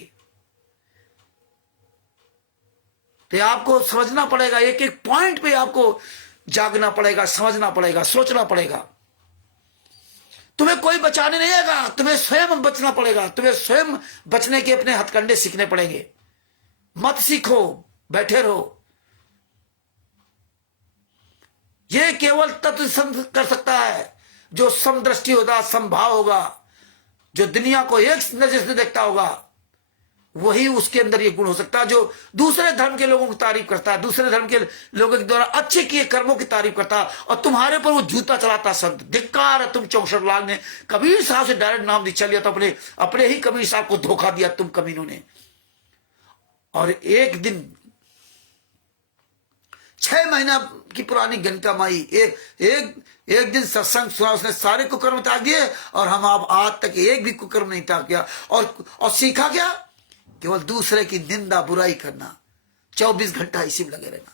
तो आपको समझना पड़ेगा, एक एक पॉइंट पे आपको जागना पड़ेगा, समझना पड़ेगा, सोचना पड़ेगा। तुम्हें कोई बचाने नहीं आएगा, तुम्हें स्वयं बचना पड़ेगा। तुम्हें स्वयं बचने के अपने हथकंडे सीखने पड़ेंगे। मत सीखो, बैठे रहो। ये केवल तत्व संत कर सकता है जो समदृष्टि होगा, समभाव होगा, जो दुनिया को एक नजर से देखता होगा, वही उसके अंदर ये गुण हो सकता है। जो दूसरे धर्म के लोगों की तारीफ करता है, दूसरे धर्म के लोगों के द्वारा अच्छे किए कर्मों की तारीफ करता है, और तुम्हारे पर वो जूता चलाता संत। धिक्कार है, तुम 64 लाख ने कबीर साहब से डायरेक्ट नाम दीक्षा लिया तो अपने ही कबीर साहब को धोखा दिया तुम कमीनों ने। और एक दिन 6 महीना की पुरानी गंगा माई एक दिन सत्संग सुना, उसने सारे कुकर्म त्याग दिए, और हम आप आज तक एक भी कुकर्म नहीं त्याग किया। और सीखा क्या? केवल दूसरे की निंदा बुराई करना, 24 घंटा इसी में लगे रहना।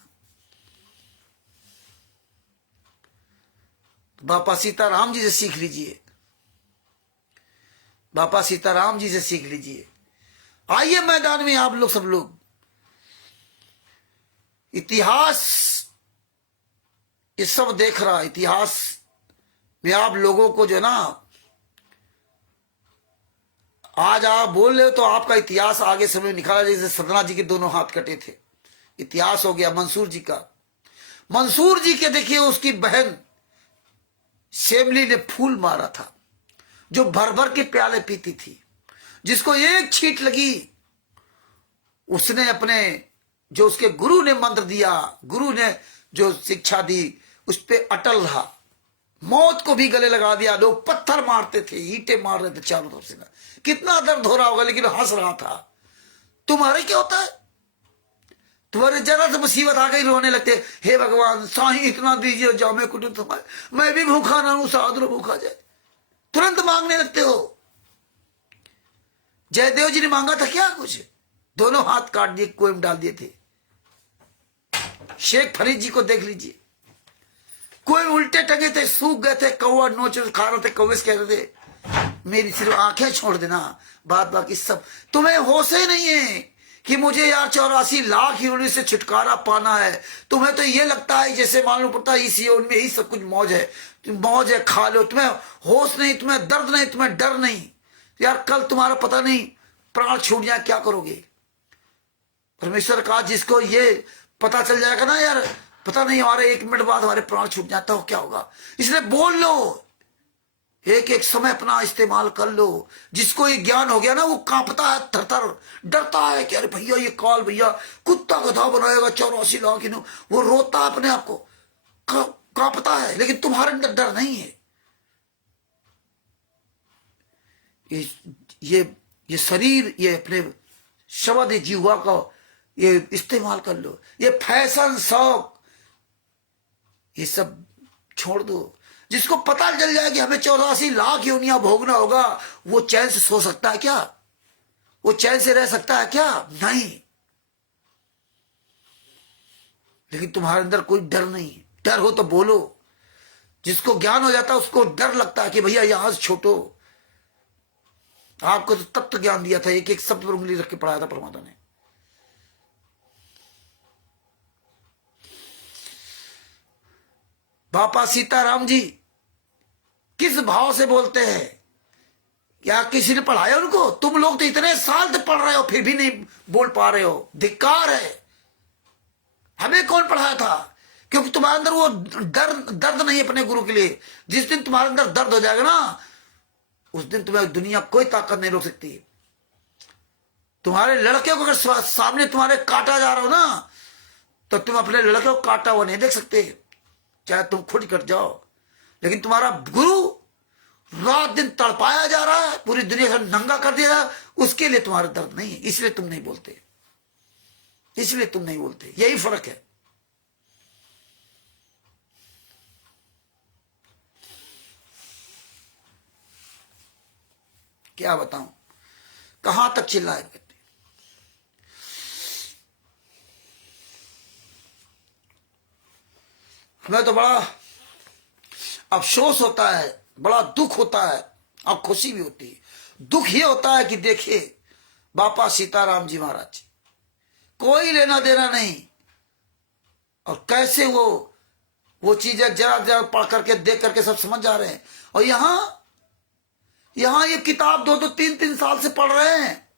तो बापा सीताराम जी से सीख लीजिए, बापा सीताराम जी से सीख लीजिए। आइए मैदान में आप लोग, सब लोग। इतिहास ये सब देख रहा, इतिहास में आप लोगों को जो ना, आज आप बोल रहे हो तो आपका इतिहास आगे समय निकाला। जैसे सदना जी के दोनों हाथ कटे थे, इतिहास हो गया मंसूर जी का। मंसूर जी के देखिए उसकी बहन शेमली ने फूल मारा था, जो भर भर के प्याले पीती थी, जिसको एक छींट लगी उसने अपने जो उसके गुरु ने मंत्र दिया, गुरु ने जो शिक्षा दी, उस पे अटल रहा, मौत को भी गले लगा दिया। लोग पत्थर मारते थे, ईंटें मार रहे थे चारों तरफ से, कितना दर्द हो रहा होगा, लेकिन हंस रहा था। तुम्हारे क्या होता है? तुम्हारे जरा से मुसीबत आ गई रोने लगते, हे भगवान साईं इतना दीजिए जामे कुटुंब तुम्हारे, मैं भी भूखा ना हूं, साधु भूखा जाए, तुरंत मांगने लगते हो। जयदेव जी ने मांगा था क्या कुछ? दोनों हाथ काट दिए, कुएं में डाल दिए थे। शेख फरीद जी को देख लीजिए, कुएं में उल्टे टंगे थे, सूख गए थे, कौवा नोच खा रहे थे, कौवे से कह रहे थे मेरी सिर्फ आंखें छोड़ देना, बात बाकी सब। तुम्हें होश ही नहीं है कि मुझे यार 84 लाख यूनिट से छुटकारा पाना है। तुम्हें तो ये लगता है जैसे मालूम पड़ता है इस यूनिट में ही सब कुछ मौज है, मौज है, खा लो। तुम्हें होश नहीं, तुम्हें दर्द नहीं, तुम्हें डर नहीं। यार कल तुम्हारा पता नहीं प्राण छूट जाए, क्या करोगे? परमेश्वर का जिसको ये पता चल जाएगा ना यार, पता नहीं हमारे 1 मिनट बाद हमारे प्राण छूट जाता हो, क्या होगा? इसलिए बोल लो, एक एक समय अपना इस्तेमाल कर लो। जिसको ये ज्ञान हो गया ना, वो कांपता है, थरथर डरता है कि अरे भैया ये काल भैया कुत्ता गधा बनाएगा 84 लाख, वो रोता है अपने आप को, कांपता है। लेकिन तुम्हारे अंदर डर नहीं है। ये शरीर, ये अपने शब्द जीवा का ये इस्तेमाल कर लो। ये फैशन शौक ये सब छोड़ दो। जिसको पता चल जाए कि हमें 84 लाख योनियां भोगना होगा, वो चैन से सो सकता है क्या? वो चैन से रह सकता है क्या? नहीं। लेकिन तुम्हारे अंदर कोई डर नहीं। डर हो तो बोलो। जिसको ज्ञान हो जाता है उसको डर लगता है कि भैया यहां से छोटो। आपको तो तत्व ज्ञान दिया था, एक एक शब्द पर उंगली रख के पढ़ाया था परमात्मा ने। बापा सीताराम जी किस भाव से बोलते हैं? क्या किसी ने पढ़ाया उनको? तुम लोग तो इतने साल से पढ़ रहे हो फिर भी नहीं बोल पा रहे हो, धिक्कार है। हमें कौन पढ़ाया था? क्योंकि तुम्हारे अंदर वो दर्द नहीं अपने गुरु के लिए। जिस दिन तुम्हारे अंदर दर्द हो जाएगा ना, उस दिन तुम्हें दुनिया कोई ताकत नहीं रोक सकती। तुम्हारे लड़के को अगर सामने तुम्हारे काटा जा रहा हो ना, तो तुम अपने लड़के को काटा हुआ नहीं देख सकते, चाहे तुम खुद कट जाओ। लेकिन तुम्हारा गुरु रात दिन तड़पाया जा रहा है, पूरी दुनिया से नंगा कर दिया है, उसके लिए तुम्हारा दर्द नहीं है, इसलिए तुम नहीं बोलते, इसलिए तुम नहीं बोलते। यही फर्क है। क्या बताऊं, कहां तक चिल्लाए व्यक्ति। हमें तो बड़ा अफसोस होता है, बड़ा दुख होता है और खुशी भी होती है। दुख ये होता है कि देखिए बापा सीताराम जी महाराज, कोई लेना देना नहीं, और कैसे वो चीजें जरा जरा पढ़ करके देख करके सब समझ जा रहे हैं। और यहां ये किताब 2-2 3-3 साल से पढ़ रहे हैं,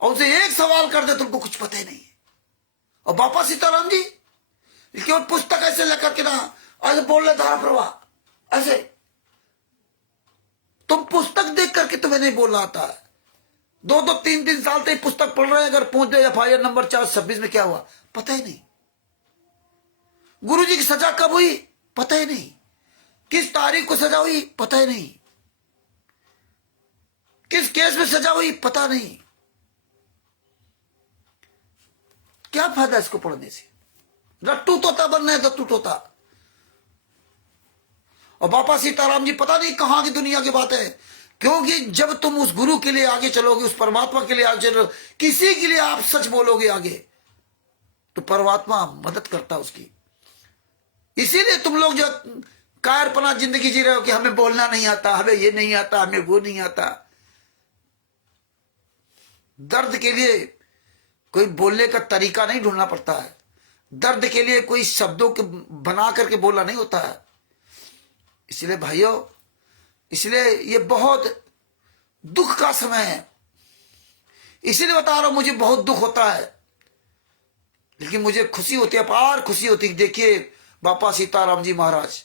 और उसे एक सवाल कर दे तुमको कुछ पता ही नहीं है। और बापा सीताराम जी केवल पुस्तक ऐसे लेकर के ना ऐसे बोल रहे धारा प्रवाह, ऐसे तुम पुस्तक देख करके तुम्हें नहीं बोल रहा था। 2-2 3-3 साल से पुस्तक पढ़ रहे हैं, अगर पहुंच गए FIR नंबर 426 में क्या हुआ पता ही नहीं। गुरु जी की सजा कब हुई पता ही नहीं, किस तारीख को सजा हुई पता ही नहीं, किस केस में सजा हुई पता नहीं। क्या फायदा इसको पढ़ने से? रट्टू तोता बनना है, दत्तू तोता। और बापा सीताराम जी पता नहीं कहां की दुनिया की बात है। क्योंकि जब तुम उस गुरु के लिए आगे चलोगे, उस परमात्मा के लिए आगे चलोगे, किसी के लिए आप सच बोलोगे आगे, तो परमात्मा मदद करता है उसकी। इसीलिए तुम लोग जो कायरपना जिंदगी जी रहे हो कि हमें बोलना नहीं आता, हमें ये नहीं आता, हमें वो नहीं आता। दर्द के लिए कोई बोलने का तरीका नहीं ढूंढना पड़ता है, दर्द के लिए कोई शब्दों के बना करके बोलना नहीं होता है। इसलिए भाइयों, इसलिए ये बहुत दुख का समय है। इसीलिए बता रहा हूं, मुझे बहुत दुख होता है, लेकिन मुझे खुशी होती है, अपार खुशी होती है। देखिए बापा सीताराम जी महाराज,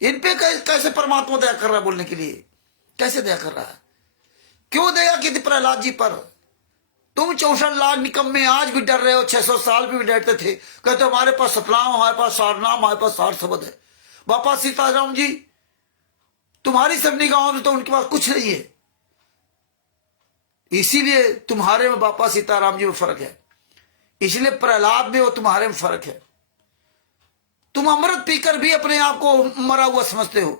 इन पे कैसे परमात्मा दया कर रहा है बोलने के लिए, कैसे दया कर रहा है। क्यों दया की थी प्रहलाद जी पर? तुम 64 लाख निकम्मे आज भी डर रहे हो, 600 साल भी डरते थे। कहते हमारे पास सतनाम, हमारे पास सारनाम, हमारे पास सार शब्द है। बापा सीताराम जी तुम्हारी सब निगाहों में तो उनके पास कुछ नहीं है, इसीलिए तुम्हारे में बापा सीताराम जी में फर्क है, इसलिए प्रहलाद में और तुम्हारे में फर्क है। तुम अमृत पीकर भी अपने आप को मरा हुआ समझते हो,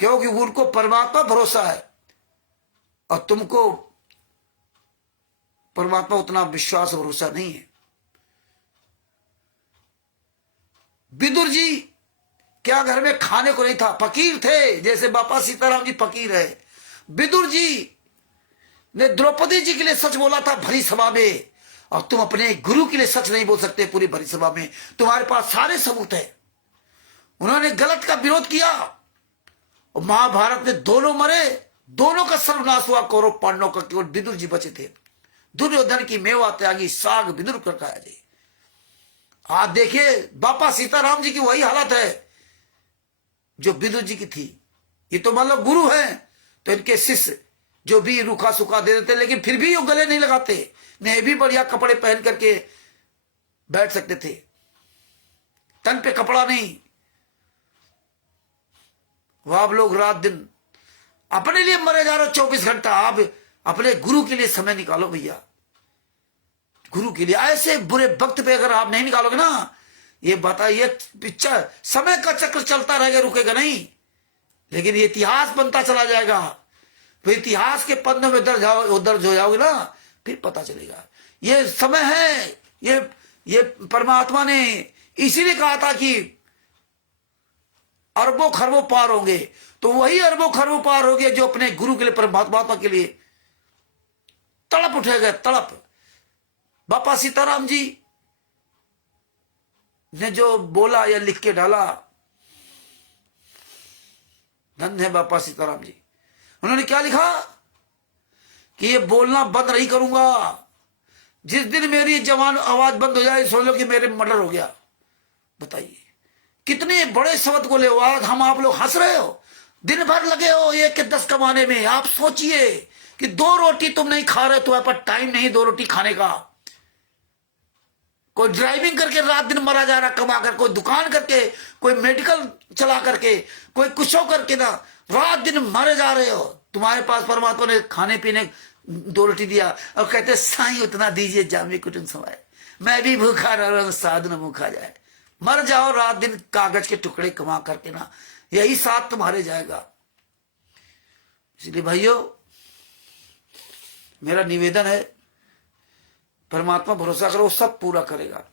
क्योंकि उनको परमात्मा भरोसा है और तुमको परमात्मा उतना विश्वास भरोसा नहीं है। विदुर जी क्या घर में खाने को नहीं था, फकीर थे, जैसे बापा सीताराम जी फकीर है। विदुर जी ने द्रौपदी जी के लिए सच बोला था भरी सभा में, और तुम अपने गुरु के लिए सच नहीं बोल सकते पूरी भरी सभा में। तुम्हारे पास सारे सबूत है। उन्होंने गलत का विरोध किया और महाभारत में दोनों मरे, दोनों का सर्वनाश हुआ, कौरव पांडवों का केवल विदुर जी बचे थे। दुर्योधन की मेवा त्यागी साग विदुर कर खाया जी। आज देखिए बापा सीताराम जी की वही हालत है जो विदुर जी की थी। ये तो मतलब गुरु हैं, तो इनके शिष्य जो भी रूखा सूखा दे देते, लेकिन फिर भी वो गले नहीं लगाते, नहीं भी बढ़िया कपड़े पहन करके बैठ सकते थे, तन पे कपड़ा नहीं। वह आप लोग रात दिन अपने लिए मरे जा रहे हो 24 घंटा। आप अपने गुरु के लिए समय निकालो भैया, गुरु के लिए। ऐसे बुरे वक्त पे अगर आप नहीं निकालोगे ना, ये बताइए पिक्चर समय का चक्र चलता रहेगा, रुकेगा नहीं, लेकिन ये इतिहास बनता चला जाएगा। फिर इतिहास के पन्नों में दर्ज हो जाओगे ना, फिर पता चलेगा। ये समय है, ये परमात्मा ने इसीलिए कहा था कि अरबों खरबों पार होंगे, तो वही अरबों खरबों पार होंगे जो अपने गुरु के लिए, परमात्मा के लिए तड़प उठेगा, तड़प। बापा सीताराम जी ने जो बोला या लिख के डाला, धन्य है बापा सीताराम जी। उन्होंने क्या लिखा कि ये बोलना बंद नहीं करूंगा, जिस दिन मेरी जवान आवाज बंद हो जाए समझ लो कि मेरे मर्डर हो गया। बताइए कितने बड़े शब्द को ले, आज हम आप लोग हंस रहे हो, दिन भर लगे हो 1 के 10 कमाने में। आप सोचिए कि 2 रोटी तुम नहीं खा रहे, तुम्हारे पास टाइम नहीं 2 रोटी खाने का। कोई ड्राइविंग करके रात दिन मरा जा रहा कमा कर, कोई दुकान करके, कोई मेडिकल चला करके, कोई कुछ करके ना रात दिन मरे जा रहे हो। तुम्हारे पास परमात्मा ने खाने पीने 2 रोटी दिया और कहते साईं उतना दीजिए जामे कुटुंब समाए, मैं भी भूखा रह रहा, साधु न भूखा जाए। मर जाओ रात दिन कागज के टुकड़े कमा करके ना, यही साथ तुम्हारे जाएगा। इसलिए भाइयों मेरा निवेदन है, परमात्मा भरोसा करो, सब पूरा करेगा।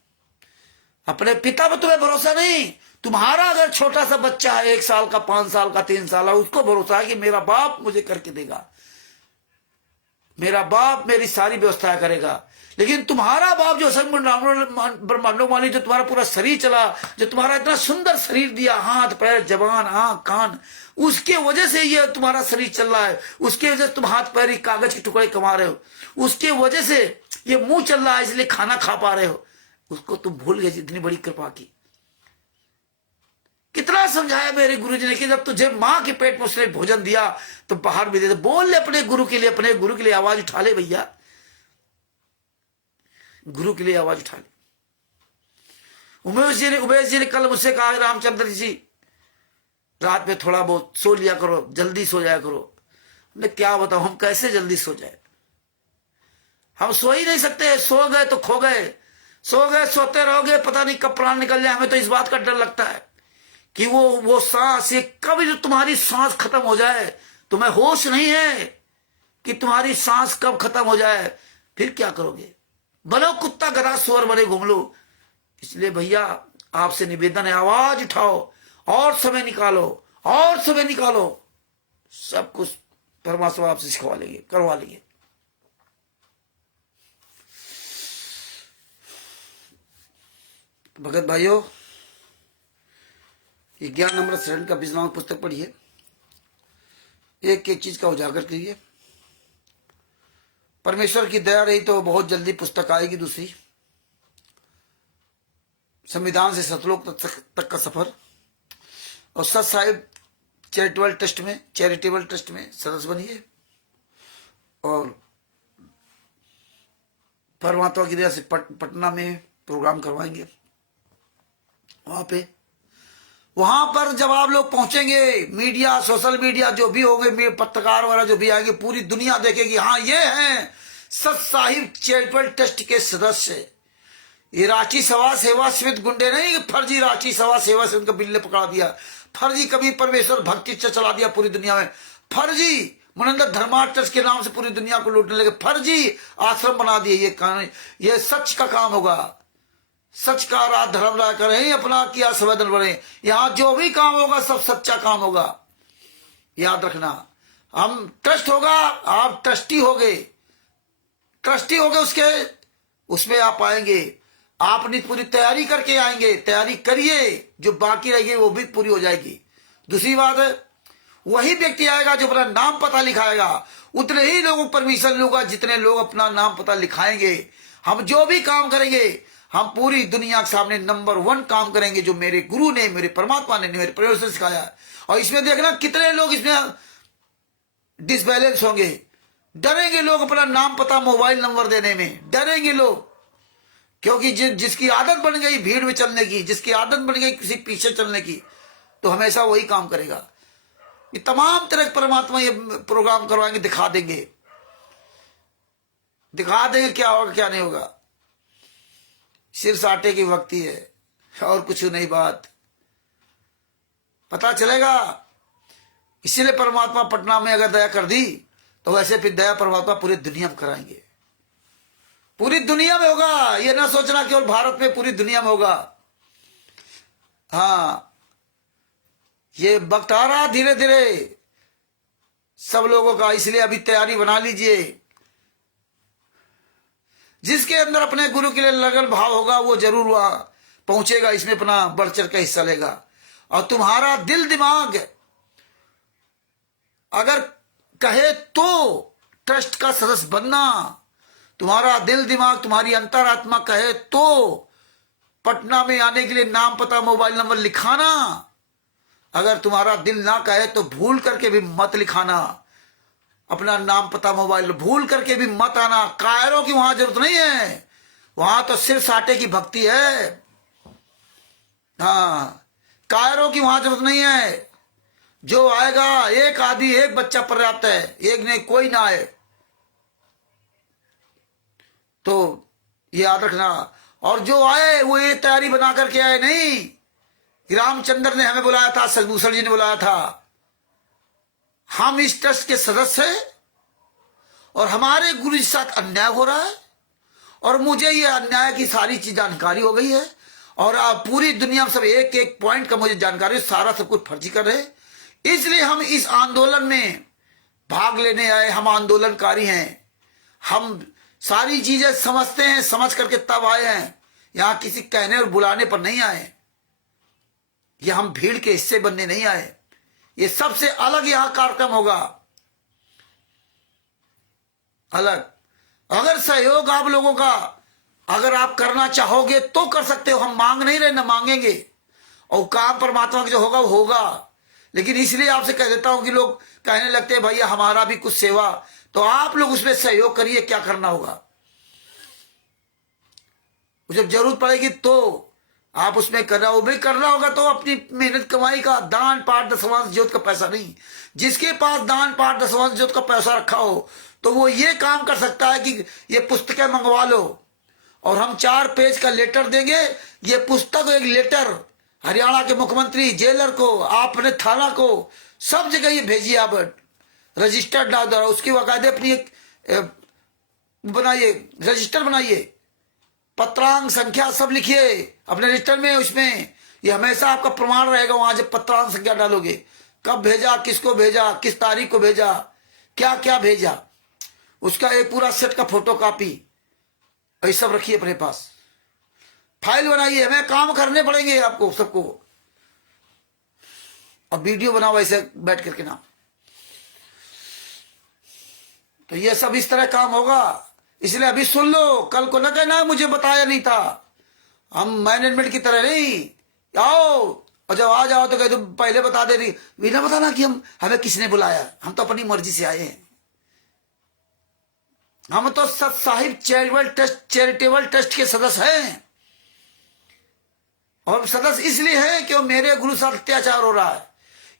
अपने पिता पर तुम्हें भरोसा नहीं, तुम्हारा अगर छोटा सा बच्चा है 1 साल का, 5 साल का, 3 साल का, उसको भरोसा है कि मेरा बाप मुझे करके देगा, मेरा बाप मेरी सारी व्यवस्था करेगा। लेकिन तुम्हारा बाप जो ब्रह्मांडों वाली, जो तुम्हारा पूरा शरीर चला, जो तुम्हारा इतना सुंदर शरीर दिया, हाथ पैर जबान आंख कान, उसके वजह से ये तुम्हारा शरीर चल रहा है, उसके वजह से तुम हाथ पैर ही कागज के टुकड़े कमा रहे हो, उसके वजह से ये मुंह चल रहा है, इसलिए खाना खा पा रहे हो। उसको तुम भूल गए, जितनी बड़ी कृपा की। कितना समझाया मेरे गुरुजी ने कि जब तुझे मां के पेट में उसने भोजन दिया तो बाहर भी दे दे। बोल ले अपने गुरु के लिए, अपने गुरु के लिए आवाज उठा ले भैया, गुरु के लिए आवाज उठा ले। उमेश जी ने कल मुझसे कहा, रामचंद्र जी रात में थोड़ा बहुत सो लिया करो, जल्दी सो जाया करो। मैं क्या बताऊं, हम कैसे जल्दी सो जाए, हम सो ही नहीं सकते। सो गए तो खो गए, सो गए सोते रहोगे, पता नहीं कब प्राण निकल जाए। हमें तो इस बात का डर लगता है कि वो सांस, ये कभी जो तुम्हारी सांस खत्म हो जाए, तुम्हें होश नहीं है कि तुम्हारी सांस कब खत्म हो जाए, फिर क्या करोगे। बनो कुत्ता गधा सुअर बने घूम लो। इसलिए भैया आपसे निवेदन है, आवाज उठाओ और समय निकालो, और समय निकालो। सब कुछ परमात्मा आपसे सिखवा लेंगे, करवा लेंगे। भगत भाइयों, ये ज्ञान अमृत शरण का बीज नामक पुस्तक पढ़िए, एक एक चीज का उजागर करिए। परमेश्वर की दया रही तो बहुत जल्दी पुस्तक आएगी दूसरी, संविधान से सतलोक तक का सफर। और सत साहिब चैरिटेबल ट्रस्ट में सदस्य बनिए और परमात्मा की दया से पटना में प्रोग्राम करवाएंगे। वहां पर जब आप लोग पहुंचेंगे, मीडिया, सोशल मीडिया जो भी होंगे, पत्रकार वगैरह जो भी आएंगे, पूरी दुनिया देखेगी हाँ ये हैं सत साहिब चैरिटेबल ट्रस्ट के सदस्य। ये रांची सभा सेवा समिति गुंडे नहीं, फर्जी रांची सभा सेवा से उनका बिल्ले पकड़ा दिया, फर्जी कभी परमेश्वर भक्ति चला दिया पूरी दुनिया में, फर्जी मनंदर धर्मा ट्रस्ट के नाम से पूरी दुनिया को लूटने लगे, फर्जी आश्रम बना दिए। ये सच का काम होगा, सच का रात धर्म राय करें, अपना किया संवेदन बढ़े। यहां जो भी काम होगा सब सच्चा काम होगा, याद रखना। हम ट्रस्ट होगा, आप ट्रस्टी होगे, ट्रस्टी होगे उसमें आप आएंगे, आप अपनी पूरी तैयारी करके आएंगे। तैयारी करिए, जो बाकी रहेगी वो भी पूरी हो जाएगी। दूसरी बात है, वही व्यक्ति आएगा जो अपना नाम पता लिखाएगा, उतने ही लोगों को परमिशन लूंगा जितने लोग अपना नाम पता लिखाएंगे। हम जो भी काम करेंगे हम पूरी दुनिया के सामने नंबर 1 काम करेंगे, जो मेरे गुरु ने, मेरे परमात्मा ने, मेरे परिवार से सिखाया है। और इसमें देखना कितने लोग इसमें डिसबैलेंस होंगे, डरेंगे लोग अपना नाम पता मोबाइल नंबर देने में, डरेंगे लोग, क्योंकि जिसकी आदत बन गई भीड़ में चलने की, जिसकी आदत बन गई किसी पीछे चलने की, तो हमेशा वही काम करेगा। ये तमाम तरह के परमात्मा ये प्रोग्राम करवाएंगे, दिखा देंगे क्या होगा क्या नहीं होगा। सिर्फ आटे की भक्ति है और कुछ नहीं, बात पता चलेगा। इसीलिए परमात्मा पटना में अगर दया कर दी तो वैसे फिर दया परमात्मा पूरी दुनिया में कराएंगे, पूरी दुनिया में होगा। ये ना सोचना केवल भारत में, पूरी दुनिया में होगा। हाँ, ये वक्त आ रहा धीरे धीरे सब लोगों का, इसलिए अभी तैयारी बना लीजिए। जिसके अंदर अपने गुरु के लिए लगन भाव होगा वो जरूर वहां पहुंचेगा, इसमें अपना बढ़ चढ़ का हिस्सा लेगा। और तुम्हारा दिल दिमाग अगर कहे तो ट्रस्ट का सदस्य बनना, तुम्हारा दिल दिमाग, तुम्हारी अंतरात्मा कहे तो पटना में आने के लिए नाम पता मोबाइल नंबर लिखाना। अगर तुम्हारा दिल ना कहे तो भूल करके भी मत लिखाना, अपना नाम पता मोबाइल भूल करके भी मत आना। कायरों की वहां जरूरत नहीं है, वहां तो सिर्फ साटे की भक्ति है। हाँ, कायरों की वहां जरूरत नहीं है। जो आएगा एक आदि, एक बच्चा पर्याप्त है, एक नहीं कोई ना आए तो ये याद रखना। और जो आए वो ये तैयारी बना करके आए नहीं। रामचंद्र ने हमें बुलाया था, सदभूषण जी ने बुलाया था, हम इस ट्रस्ट के सदस्य हैं और हमारे गुरु के साथ अन्याय हो रहा है और मुझे ये अन्याय की सारी चीज जानकारी हो गई है। और पूरी दुनिया में सब एक एक पॉइंट का मुझे जानकारी, सारा सब कुछ फर्जी कर रहे हैं। इसलिए हम इस आंदोलन में भाग लेने आए। हम आंदोलनकारी हैं, हम सारी चीजें समझते हैं, समझ करके तब आए हैं। यहां किसी कहने और बुलाने पर नहीं आए, ये हम भीड़ के हिस्से बनने नहीं आए। ये सबसे अलग यहां कार्यक्रम होगा, अलग। अगर सहयोग आप लोगों का अगर आप करना चाहोगे तो कर सकते हो, हम मांग नहीं रहे, ना मांगेंगे। और काम परमात्मा का जो होगा वो होगा। लेकिन इसलिए आपसे कह देता हूं कि लोग कहने लगते हैं भैया हमारा भी कुछ सेवा, तो आप लोग उसमें सहयोग करिए। क्या करना होगा, जब जरूरत पड़ेगी तो आप उसमें करना, वो भी करना होगा तो अपनी मेहनत कमाई का, दान पाठ दशवांश ज्योत का पैसा नहीं। जिसके पास दान पाठ दशवांश ज्योत का पैसा रखा हो तो वो ये काम कर सकता है कि ये पुस्तकें मंगवा लो और हम 4 पेज का लेटर देंगे। ये पुस्तक एक लेटर हरियाणा के मुख्यमंत्री, जेलर को, आपने थाना को, सब जगह ये भेजिए। आप रजिस्टर्ड डाल दो, उसकी बाकायदे अपनी एक बनाइए, रजिस्टर बनाइए, पत्रांक संख्या सब लिखिए अपने रजिस्टर में। उसमें ये हमेशा आपका प्रमाण रहेगा वहां जब पत्रांक संख्या डालोगे, कब भेजा, किसको भेजा, किस तारीख को भेजा, क्या क्या भेजा, उसका एक पूरा सेट का फोटो कॉपी ये सब रखिए अपने पास। फाइल बनाइए, हमें काम करने पड़ेंगे आपको सबको। और वीडियो बनाओ ऐसे बैठ करके ना, तो ये सब इस तरह काम होगा। इसलिए अभी सुन लो, कल को न कहना मुझे बताया नहीं था। हम मैनेजमेंट की तरह नहीं, आओ और जब आ जाओ तो कह दो पहले बता दे रही, बिना बताना कि हमें किसने बुलाया, हम तो अपनी मर्जी से आए हैं। हम तो सत साहिब चैरिटेबल ट्रस्ट के सदस्य हैं, और सदस्य इसलिए है कि मेरे गुरु साथ अत्याचार हो रहा है,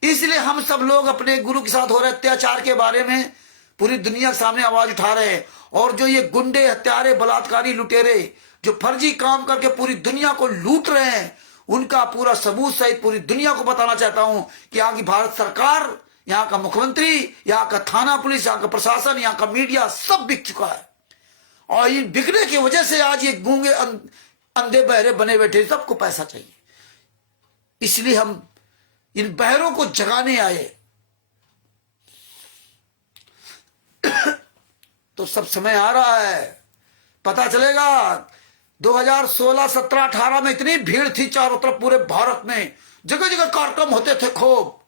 इसलिए हम सब लोग अपने गुरु के साथ हो रहे अत्याचार के बारे में पूरी दुनिया के सामने आवाज उठा रहे हैं। और जो ये गुंडे, हत्यारे, बलात्कारी, लुटेरे जो फर्जी काम करके पूरी दुनिया को लूट रहे हैं, उनका पूरा सबूत सहित पूरी दुनिया को बताना चाहता हूं कि यहाँ की भारत सरकार, यहाँ का मुख्यमंत्री, यहाँ का थाना पुलिस, यहाँ का प्रशासन, यहाँ का मीडिया सब बिक चुका है। और ये बिकने की वजह से आज ये गूंगे अंधे बहरे बने बैठे, सबको पैसा चाहिए। इसलिए हम इन बहरों को जगाने आए। तो सब समय आ रहा है, पता चलेगा। 2016, 17, 18 में इतनी भीड़ थी चारों तरफ पूरे भारत में, जगह जगह कार्यक्रम होते थे खूब।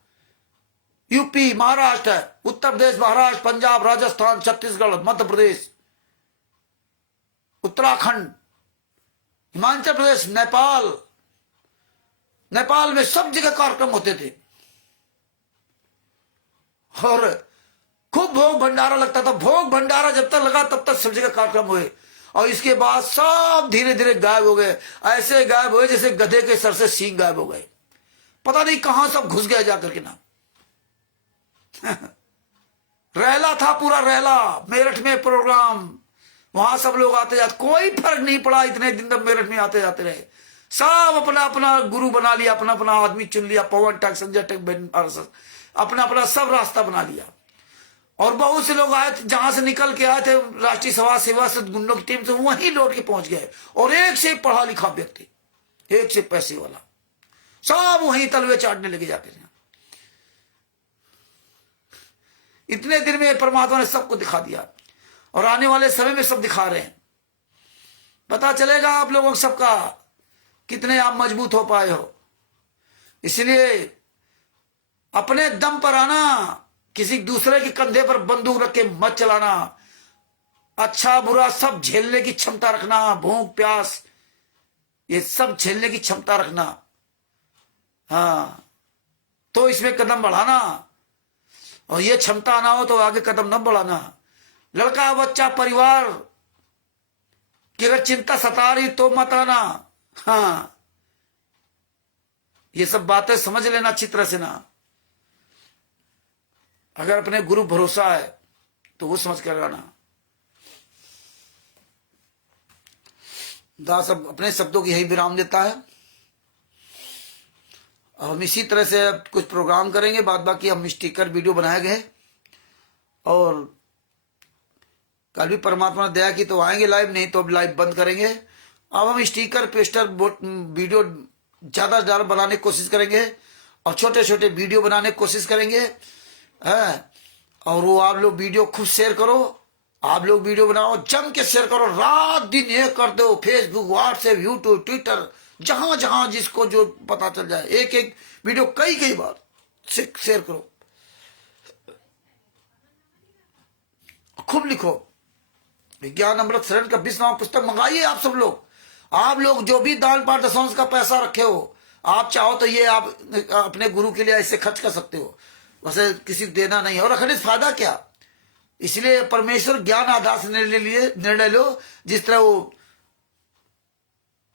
यूपी, महाराष्ट्र, उत्तर प्रदेश, महाराष्ट्र, पंजाब, राजस्थान, छत्तीसगढ़, मध्य प्रदेश, उत्तराखंड, हिमाचल प्रदेश, नेपाल में सब जगह कार्यक्रम होते थे और खूब भोग भंडारा लगता था। भोग भंडारा जब तक लगा तब तक सब जगह कार्यक्रम हुए, और इसके बाद सब धीरे धीरे गायब हो गए। ऐसे गायब हुए जैसे गधे के सर से सींग गायब हो गए, पता नहीं कहां सब घुस गए जाकर के ना। रैला था, पूरा रैला, मेरठ में प्रोग्राम, वहां सब लोग आते जाते, कोई फर्क नहीं पड़ा। इतने दिन तक मेरठ में आते जाते रहे, सब अपना अपना गुरु बना लिया, अपना अपना आदमी चुन लिया, पवन टैक, संजय टैक, अपना अपना सब रास्ता बना लिया। और बहुत से लोग आए थे, जहां से निकल के आए थे राष्ट्रीय समाज सेवा से, गुंडों की टीम से, वहीं लौट के पहुंच गए। और एक से पढ़ा लिखा व्यक्ति, एक से पैसे वाला, सब वहीं तलवे चाटने लगे जाके। इतने दिन में परमात्मा ने सबको दिखा दिया, और आने वाले समय में सब दिखा रहे हैं। पता चलेगा आप लोगों को सबका कितने आप मजबूत हो पाए हो। इसलिए अपने दम पर आना, किसी दूसरे के कंधे पर बंदूक रख के मत चलाना। अच्छा बुरा सब झेलने की क्षमता रखना, भूख प्यास ये सब झेलने की क्षमता रखना। हाँ, तो इसमें कदम बढ़ाना, और ये क्षमता ना हो तो आगे कदम न बढ़ाना। लड़का बच्चा परिवार की अगर चिंता सता रही तो मत आना। हाँ, ये सब बातें समझ लेना अच्छी तरह से ना। अगर अपने गुरु भरोसा है तो वो समझ कर आना। दास अब अपने शब्दों की यही विराम देता है। हम इसी तरह से अब कुछ प्रोग्राम करेंगे, बाद बाकी हम स्टिकर वीडियो बनाए गए, और कल भी परमात्मा ने दया की तो आएंगे लाइव, नहीं तो अब लाइव बंद करेंगे। अब हम स्टिकर पोस्टर वीडियो ज्यादा से ज्यादा बनाने की कोशिश करेंगे, और छोटे छोटे वीडियो बनाने की कोशिश करेंगे। है, और वो आप लोग वीडियो खुद शेयर करो, आप लोग वीडियो बनाओ, जम के शेयर करो, रात दिन ये कर दो, फेसबुक, व्हाट्सएप, यूट्यूब, ट्विटर, जहां जहां जिसको जो पता चल जाए, एक एक वीडियो कई बार शेयर करो, खूब लिखो। विज्ञान अमृत शरण का 20वां पुस्तक मंगाइए आप सब लोग। आप लोग जो भी दान पाठ दशंश का पैसा रखे हो, आप चाहो तो ये आप अपने गुरु के लिए ऐसे खर्च कर सकते हो, वैसे किसी को देना नहीं है। और रखने से फायदा क्या, इसलिए परमेश्वर ज्ञान आधार से निर्णय लो। जिस तरह वो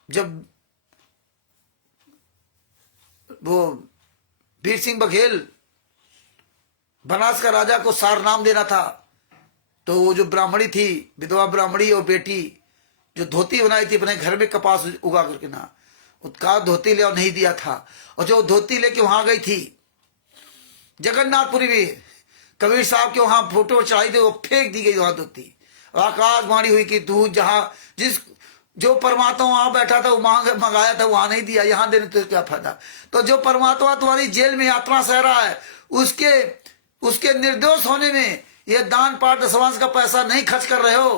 जब वो वीर सिंह बघेल बनास का राजा को सार नाम देना था, तो वो जो ब्राह्मणी थी, विधवा ब्राह्मणी और बेटी, जो धोती बनाई थी अपने घर में कपास उगा करके ना, उसका धोती ले और नहीं दिया था। और जो धोती लेके वहां गई थी जगन्नाथपुरी में, कबीर साहब के वहां फोटो चढ़ाई थी, वो फेंक दी गई वहां धोती। आकाशवाणी हुई कि तू जहां जो परमात्मा वहां बैठा था वो मंगाया था, वहां नहीं दिया, यहां देने तो क्या फायदा। तो जो परमात्मा तुम्हारी जेल में यात्रा सह रहा है, उसके निर्दोष होने में ये दान पाठ दशवांश का पैसा नहीं खर्च कर रहे हो,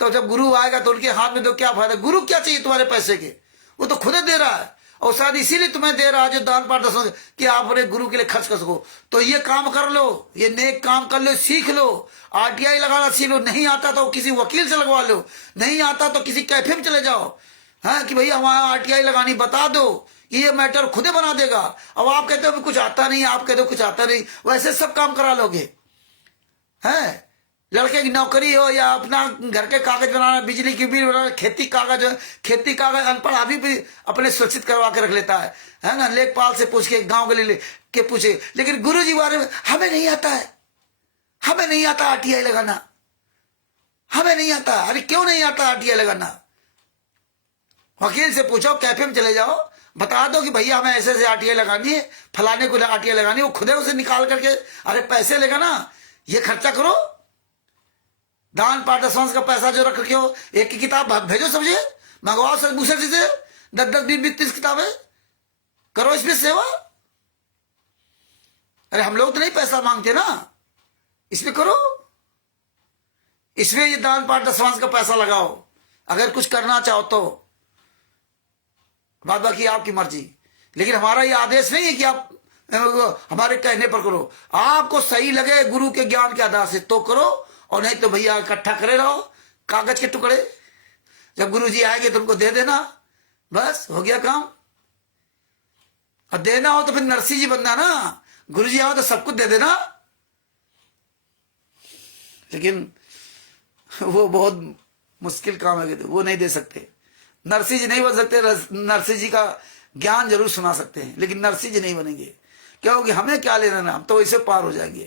तो जब गुरु आएगा तो उनके हाथ में तो क्या फायदा। गुरु क्या चाहिए तुम्हारे पैसे के, वो तो खुद दे रहा है, और शायद इसीलिए तुम्हें दे रहा है जो दान पाठ दशवांश, कि आप अपने गुरु के लिए खर्च कर सको। तो ये काम कर लो, ये नेक काम कर लो, सीख लो, आरटीआई लगाना सीख लो। नहीं आता तो किसी वकील से लगवा लो, नहीं आता तो किसी कैफे में चले जाओ, हाँ, कि भैया हमारा आरटीआई लगानी, बता दो, ये मैटर खुदे बना देगा। अब आप कहते हो कुछ आता नहीं, आप कहते हो कुछ आता नहीं, वैसे सब काम करा लोगे हैं। लड़के की नौकरी हो या अपना घर के कागज बनाना, बिजली की बिल बनाना, खेती कागज अनपढ़ अभी भी अपने सुरक्षित करवा के रख लेता है ना, लेखपाल से पूछ के, गांव के के पूछे। लेकिन गुरु जी बारे में हमें नहीं आता है, हमें नहीं आता आरटीआई लगाना, हमें नहीं आता। अरे क्यों नहीं आता आरटीआई लगाना? वकील से पूछो, कैफे में चले जाओ, बता दो कि भैया हमें ऐसे ऐसे आरटीआई लगानी है, फलाने को आरटीआई लगानी है, वो खुदे उसे निकाल करके अरे पैसे लेगा ना, ये खर्चा करो। दान पाठ दशवांश का पैसा जो रख रखे हो, एक की किताब भेजो, समझे, मंगवाओ सर दूसरे से 10-10, 20-20, 30 किताबें, करो इसमें सेवा। अरे हम लोग तो नहीं पैसा मांगते ना, इसमें करो, इसमें ये दान पाठ दशवांश का पैसा लगाओ अगर कुछ करना चाहो तो। बात बाकी आपकी मर्जी, लेकिन हमारा ये आदेश नहीं है कि आप हमारे कहने पर करो। आपको सही लगे गुरु के ज्ञान के आधार से तो करो, और नहीं तो भैया इकट्ठा करे रहो कागज के टुकड़े, जब गुरु जी आएंगे तो उनको दे देना, बस हो गया काम। और देना हो तो फिर नरसिंह जी बनना ना, गुरु जी आओ तो सब कुछ दे देना। लेकिन वो बहुत मुश्किल काम है, वो नहीं दे सकते। नरसिंह जी नहीं बन सकते, नरसिंह जी का ज्ञान जरूर सुना सकते हैं, लेकिन नरसिंह जी नहीं बनेंगे। क्योंकि हमें क्या लेना ना, हम तो वैसे पार हो जाएंगे।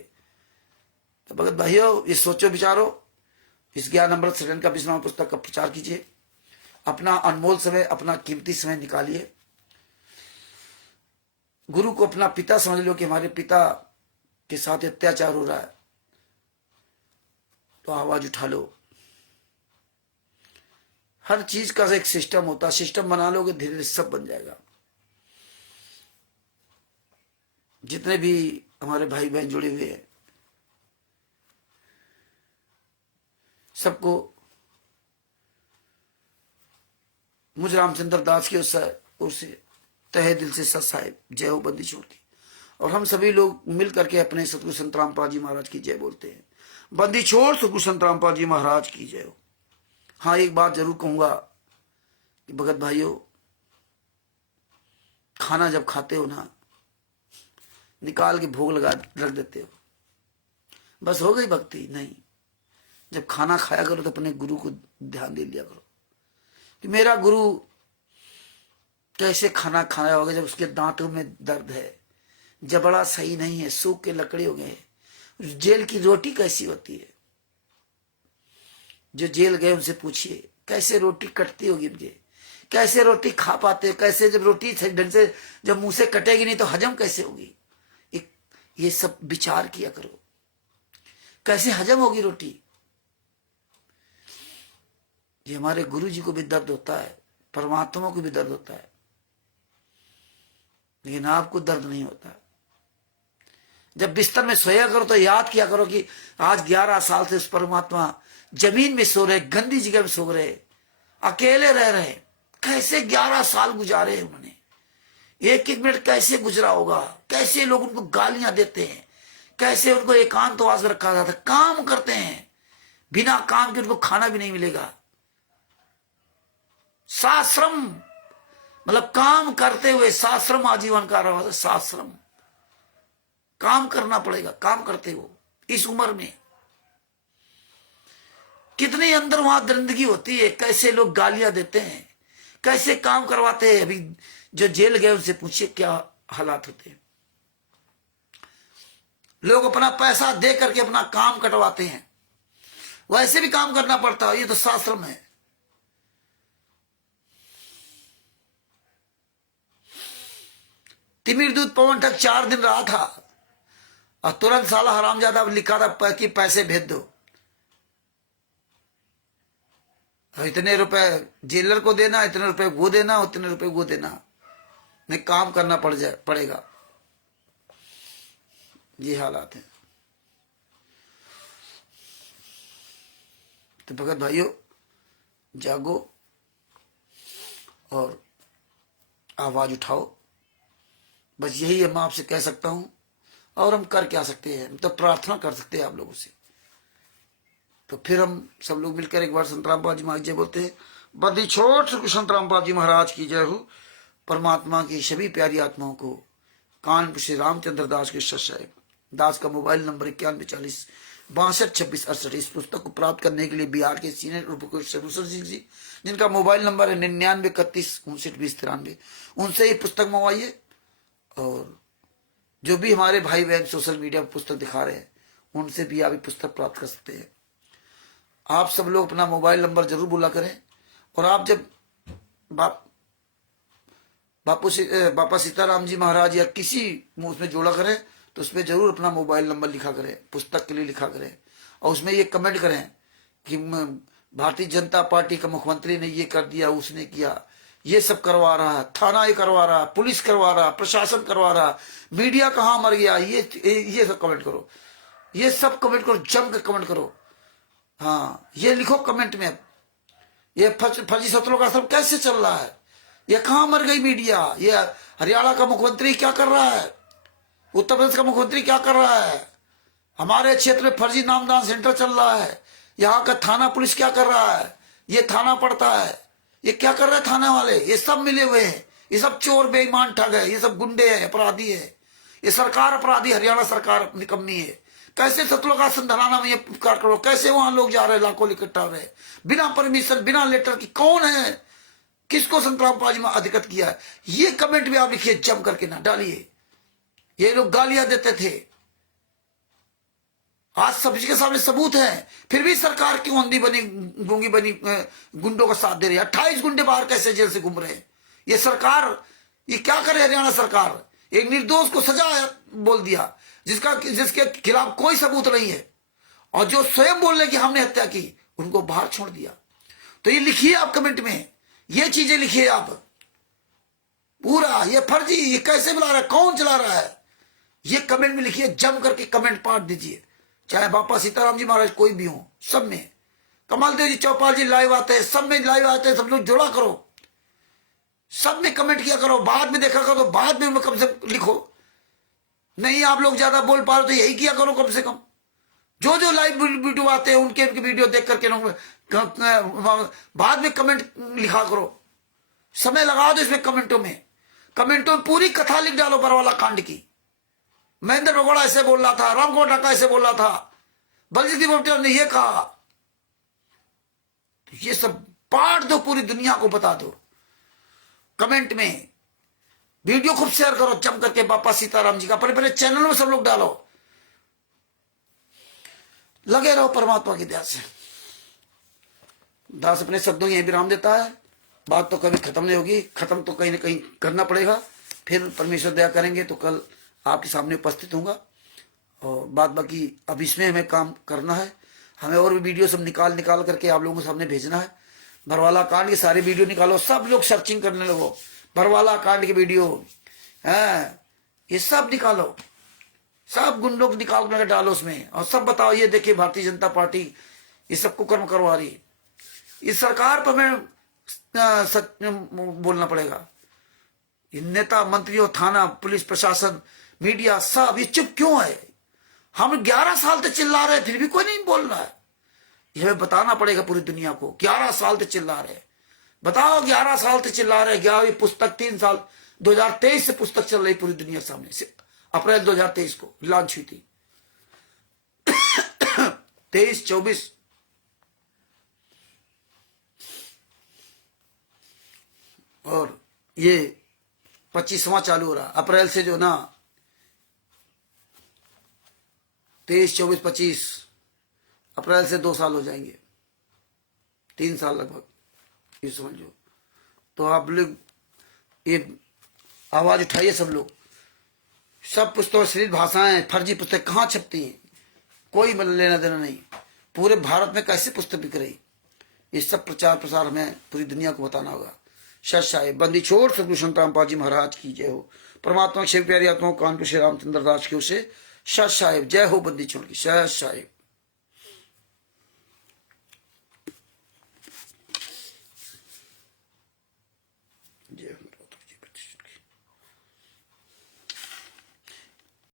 तो भगत भाइयों, ये सोचो विचारो, इस ज्ञान अमृत सदन का 20वां पुस्तक का प्रचार कीजिए, अपना अनमोल समय, अपना कीमती समय निकालिए, गुरु को अपना पिता समझ लो कि हमारे पिता के साथ अत्याचार हो रहा है, तो आवाज उठा लो। हर चीज का एक सिस्टम होता है, सिस्टम बना लोगे धीरे धीरे सब बन जाएगा। जितने भी हमारे भाई बहन जुड़े हुए हैं, सबको मुझ रामचंद्र दास की ओर से तहे दिल से सत साहिब जय हो बंदी छोड़ की। और हम सभी लोग मिल करके अपने सतगुरु संत रामपाल जी महाराज की जय बोलते हैं। बंदी छोड़ सतगुरु संत रामपाल जी महाराज की जय हो। हाँ, एक बात जरूर कहूंगा कि भगत भाइयों, खाना जब खाते हो ना, निकाल के भोग लगा रख देते हो, बस हो गई भक्ति? नहीं। जब खाना खाया करो तो अपने गुरु को ध्यान दे लिया करो कि मेरा गुरु कैसे खाना खाया होगा जब उसके दांतों में दर्द है, जबड़ा सही नहीं है, सूख के लकड़ी हो गए। जेल की रोटी कैसी होती है? जो जेल गए उनसे पूछिए कैसे रोटी कटती होगी उनके, कैसे रोटी खा पाते, कैसे जब रोटी ढंग से जब मुंह से कटेगी नहीं तो हजम कैसे होगी? ये सब विचार किया करो, कैसे हजम होगी रोटी। ये हमारे गुरु जी को भी दर्द होता है, परमात्मा को भी दर्द होता है, लेकिन आपको दर्द नहीं होता। जब बिस्तर में सोया करो तो याद किया करो कि आज 11 साल से उस परमात्मा जमीन में सो रहे, गंदी जगह में सो रहे, अकेले रह रहे, कैसे 11 साल गुजारे उन्होंने, एक एक मिनट कैसे गुजरा होगा, कैसे लोग उनको गालियां देते हैं, कैसे उनको एकांतवास रखा जाता, काम करते हैं, बिना काम के उनको खाना भी नहीं मिलेगा। साश्रम मतलब काम करते हुए साश्रम आजीवन का रहा, साश्रम काम करना पड़ेगा, काम करते हो इस उम्र में। कितनी अंदर वहां दरिंदगी होती है, कैसे लोग गालियां देते हैं, कैसे काम करवाते हैं। अभी जो जेल गए उनसे पूछिए क्या हालात होते हैं। लोग अपना पैसा दे करके अपना काम कटवाते हैं, वैसे भी काम करना पड़ता है, ये तो शास्त्रम है। तिमिर दूध पवन तक 4 दिन रहा था और तुरंत साला हरामजादा लिखा था कि पैसे भेज दो, और इतने रुपए जेलर को देना, इतने रुपए वो देना, उतने रुपए वो देना, नहीं काम करना पड़ेगा। ये हालात है। तो भगत भाइयों, जागो और आवाज उठाओ, बस यही हम आपसे कह सकता हूं। और हम कर क्या सकते हैं? हम तो प्रार्थना कर सकते हैं आप लोगों से। तो फिर हम सब लोग मिलकर एक बार संत रामपाल जी महाराज जय बोलते हैं। बंदी छोड़ श्री संत रामपाल जी महाराज की जय हो। परमात्मा की सभी प्यारी आत्माओं को कानपुर श्री रामचंद्र दास के सत्साहिब दास का मोबाइल नंबर 9140 622668। इस पुस्तक को प्राप्त करने के लिए बिहार के सीनियर प्रोफेसर सिंह जी, जिनका मोबाइल नंबर है 9931592093, उनसे ये पुस्तक मंगवाइए। और जो भी हमारे भाई बहन सोशल मीडिया पर पुस्तक दिखा रहे हैं, उनसे भी आप ये पुस्तक प्राप्त कर सकते हैं। आप सब लोग अपना मोबाइल नंबर जरूर बोला करें, और आप जब बापा सीताराम जी महाराज या किसी उसमें जोड़ा करें, तो उसमें जरूर अपना मोबाइल नंबर लिखा करें, पुस्तक के लिए लिखा करें, और उसमें ये कमेंट करें कि भारतीय जनता पार्टी का मुख्यमंत्री ने ये कर दिया, उसने किया, ये सब करवा रहा है, थाना ये करवा रहा, पुलिस करवा रहा, प्रशासन करवा रहा, मीडिया कहाँ मर गया, ये सब कमेंट करो, ये सब कमेंट करो, जम के कमेंट करो। हाँ, ये लिखो कमेंट में, ये फर्जी सत्रों का सब कैसे चल रहा है, ये कहाँ मर गई मीडिया, ये हरियाणा का मुख्यमंत्री क्या कर रहा है, उत्तर प्रदेश का मुख्यमंत्री क्या कर रहा है, हमारे क्षेत्र में फर्जी नामदान सेंटर चल रहा है, यहाँ का थाना पुलिस क्या कर रहा है, ये थाना पड़ता है, ये क्या कर रहे हैं थाने वाले, ये सब मिले हुए हैं, ये सब चोर बेईमान ठग है, ये सब गुंडे हैं, अपराधी है, ये सरकार अपराधी, हरियाणा सरकार निकम्मी है। कैसे सतलुज का संधराना में ये उपकार करो, कैसे वहां लोग जा रहे हैं, लाखों इकट्ठा हो रहे, बिना परमिशन बिना लेटर की, कौन है, किसको संतरामपाल जी में अधिकृत किया है, ये कमेंट भी आप लिखिए, जम करके ना डालिए। ये लोग गालियां देते थे, आज सब्जी के सामने सबूत है, फिर भी सरकार की अंधी बनी गूंगी बनी गुंडों का साथ दे रही है। 28 गुंडे बाहर कैसे जेल से घूम रहे हैं, ये सरकार ये क्या करे, हरियाणा सरकार एक निर्दोष को सजा बोल दिया, जिसके खिलाफ कोई सबूत नहीं है, और जो स्वयं बोल रहे कि हमने हत्या की, उनको बाहर छोड़ दिया। तो ये लिखिए आप कमेंट में, ये चीजें लिखिए आप पूरा, ये फर्जी, ये कैसे बुला रहा है, कौन चला रहा है, ये कमेंट में लिखिए, जम करके कमेंट पाठ दीजिए, चाहे बापा सीताराम जी महाराज कोई भी हो, सब में, कमाल देव जी चौपाल जी लाइव आते हैं, सब में लाइव आते हैं, सब लोग जोड़ा करो, सब में कमेंट किया करो, बाद में देखा करो, बाद में कम से कम लिखो, नहीं आप लोग ज्यादा बोल पा रहे तो यही किया करो, कम से कम जो जो लाइव वीडियो आते हैं उनके वीडियो देख करके बाद में कमेंट लिखा करो, समय लगा दो इसमें, कमेंटों में पूरी कथा लिख डालो बरवाला कांड की, महेंद्र भगोड़ा ऐसे बोल रहा था, राम कुमार ढाका ऐसे बोल रहा था, बलजीत बोपटियाल ने ये कहा, ये सब बांट दो, पूरी दुनिया को बता दो कमेंट में, वीडियो खूब शेयर करो जम करके, बापा सीताराम जी का अपने चैनल में सब लोग डालो, लगे रहो परमात्मा की दया से। दास अपने शब्दों यही विराम देता है, बात तो कभी खत्म नहीं होगी, खत्म तो कहीं ना कहीं करना पड़ेगा, फिर परमेश्वर दया करेंगे तो कल आपके सामने उपस्थित होऊंगा, और बात बाकी अब इसमें हमें काम करना है, हमें और भी वीडियो सब निकाल करके आप लोगों के सामने भेजना है। बरवाला कांड के सारे वीडियो निकालो, सब लोग सर्चिंग करने लगो, बरवाला कांड के वीडियो है, ये सब निकालो, सब गुंडों को निकाल कर डालो उसमें, और सब बताओ, ये देखिए भारतीय जनता पार्टी ये सब कुकर्म करवा रही, इस सरकार पर हमें सच बोलना पड़ेगा, नेता मंत्रियों, थाना पुलिस प्रशासन मीडिया सब ये चुप क्यों है, हम 11 साल तक चिल्ला रहे फिर भी कोई नहीं बोल रहा है, ये हमें बताना पड़ेगा पूरी दुनिया को, 11 साल तक चिल्ला रहे, बताओ 11 साल तक चिल्ला रहे, 11वीं पुस्तक 3 साल 2023 से पुस्तक चल रही पूरी दुनिया के सामने से, अप्रैल 2023 को लॉन्च हुई थी 23-24 और ये 25वां चालू हो रहा, अप्रैल से जो ना 23, 24, 25 अप्रैल से 2 साल हो जाएंगे, 3 साल लगभग, ये समझो। तो आप लोग ये आवाज उठाइए, सब लोग, सब पुस्तक अश्लील भाषाएं फर्जी पुस्तक कहाँ छपती हैं, कोई मतलब लेना देना नहीं, पूरे भारत में कैसे पुस्तक बिक रही, ये सब प्रचार प्रसार हमें पूरी दुनिया को बताना होगा। सच साहिब बंदी छोड़ सतगुरु संतरामपाल जी महाराज की जय हो, परमात्मा क्षेत्र प्यारी आत्माओं कानपुर श्री रामचंद्र दास की ओर से सच साहिब जय हो, बंदी छोड़ की सच साहिब।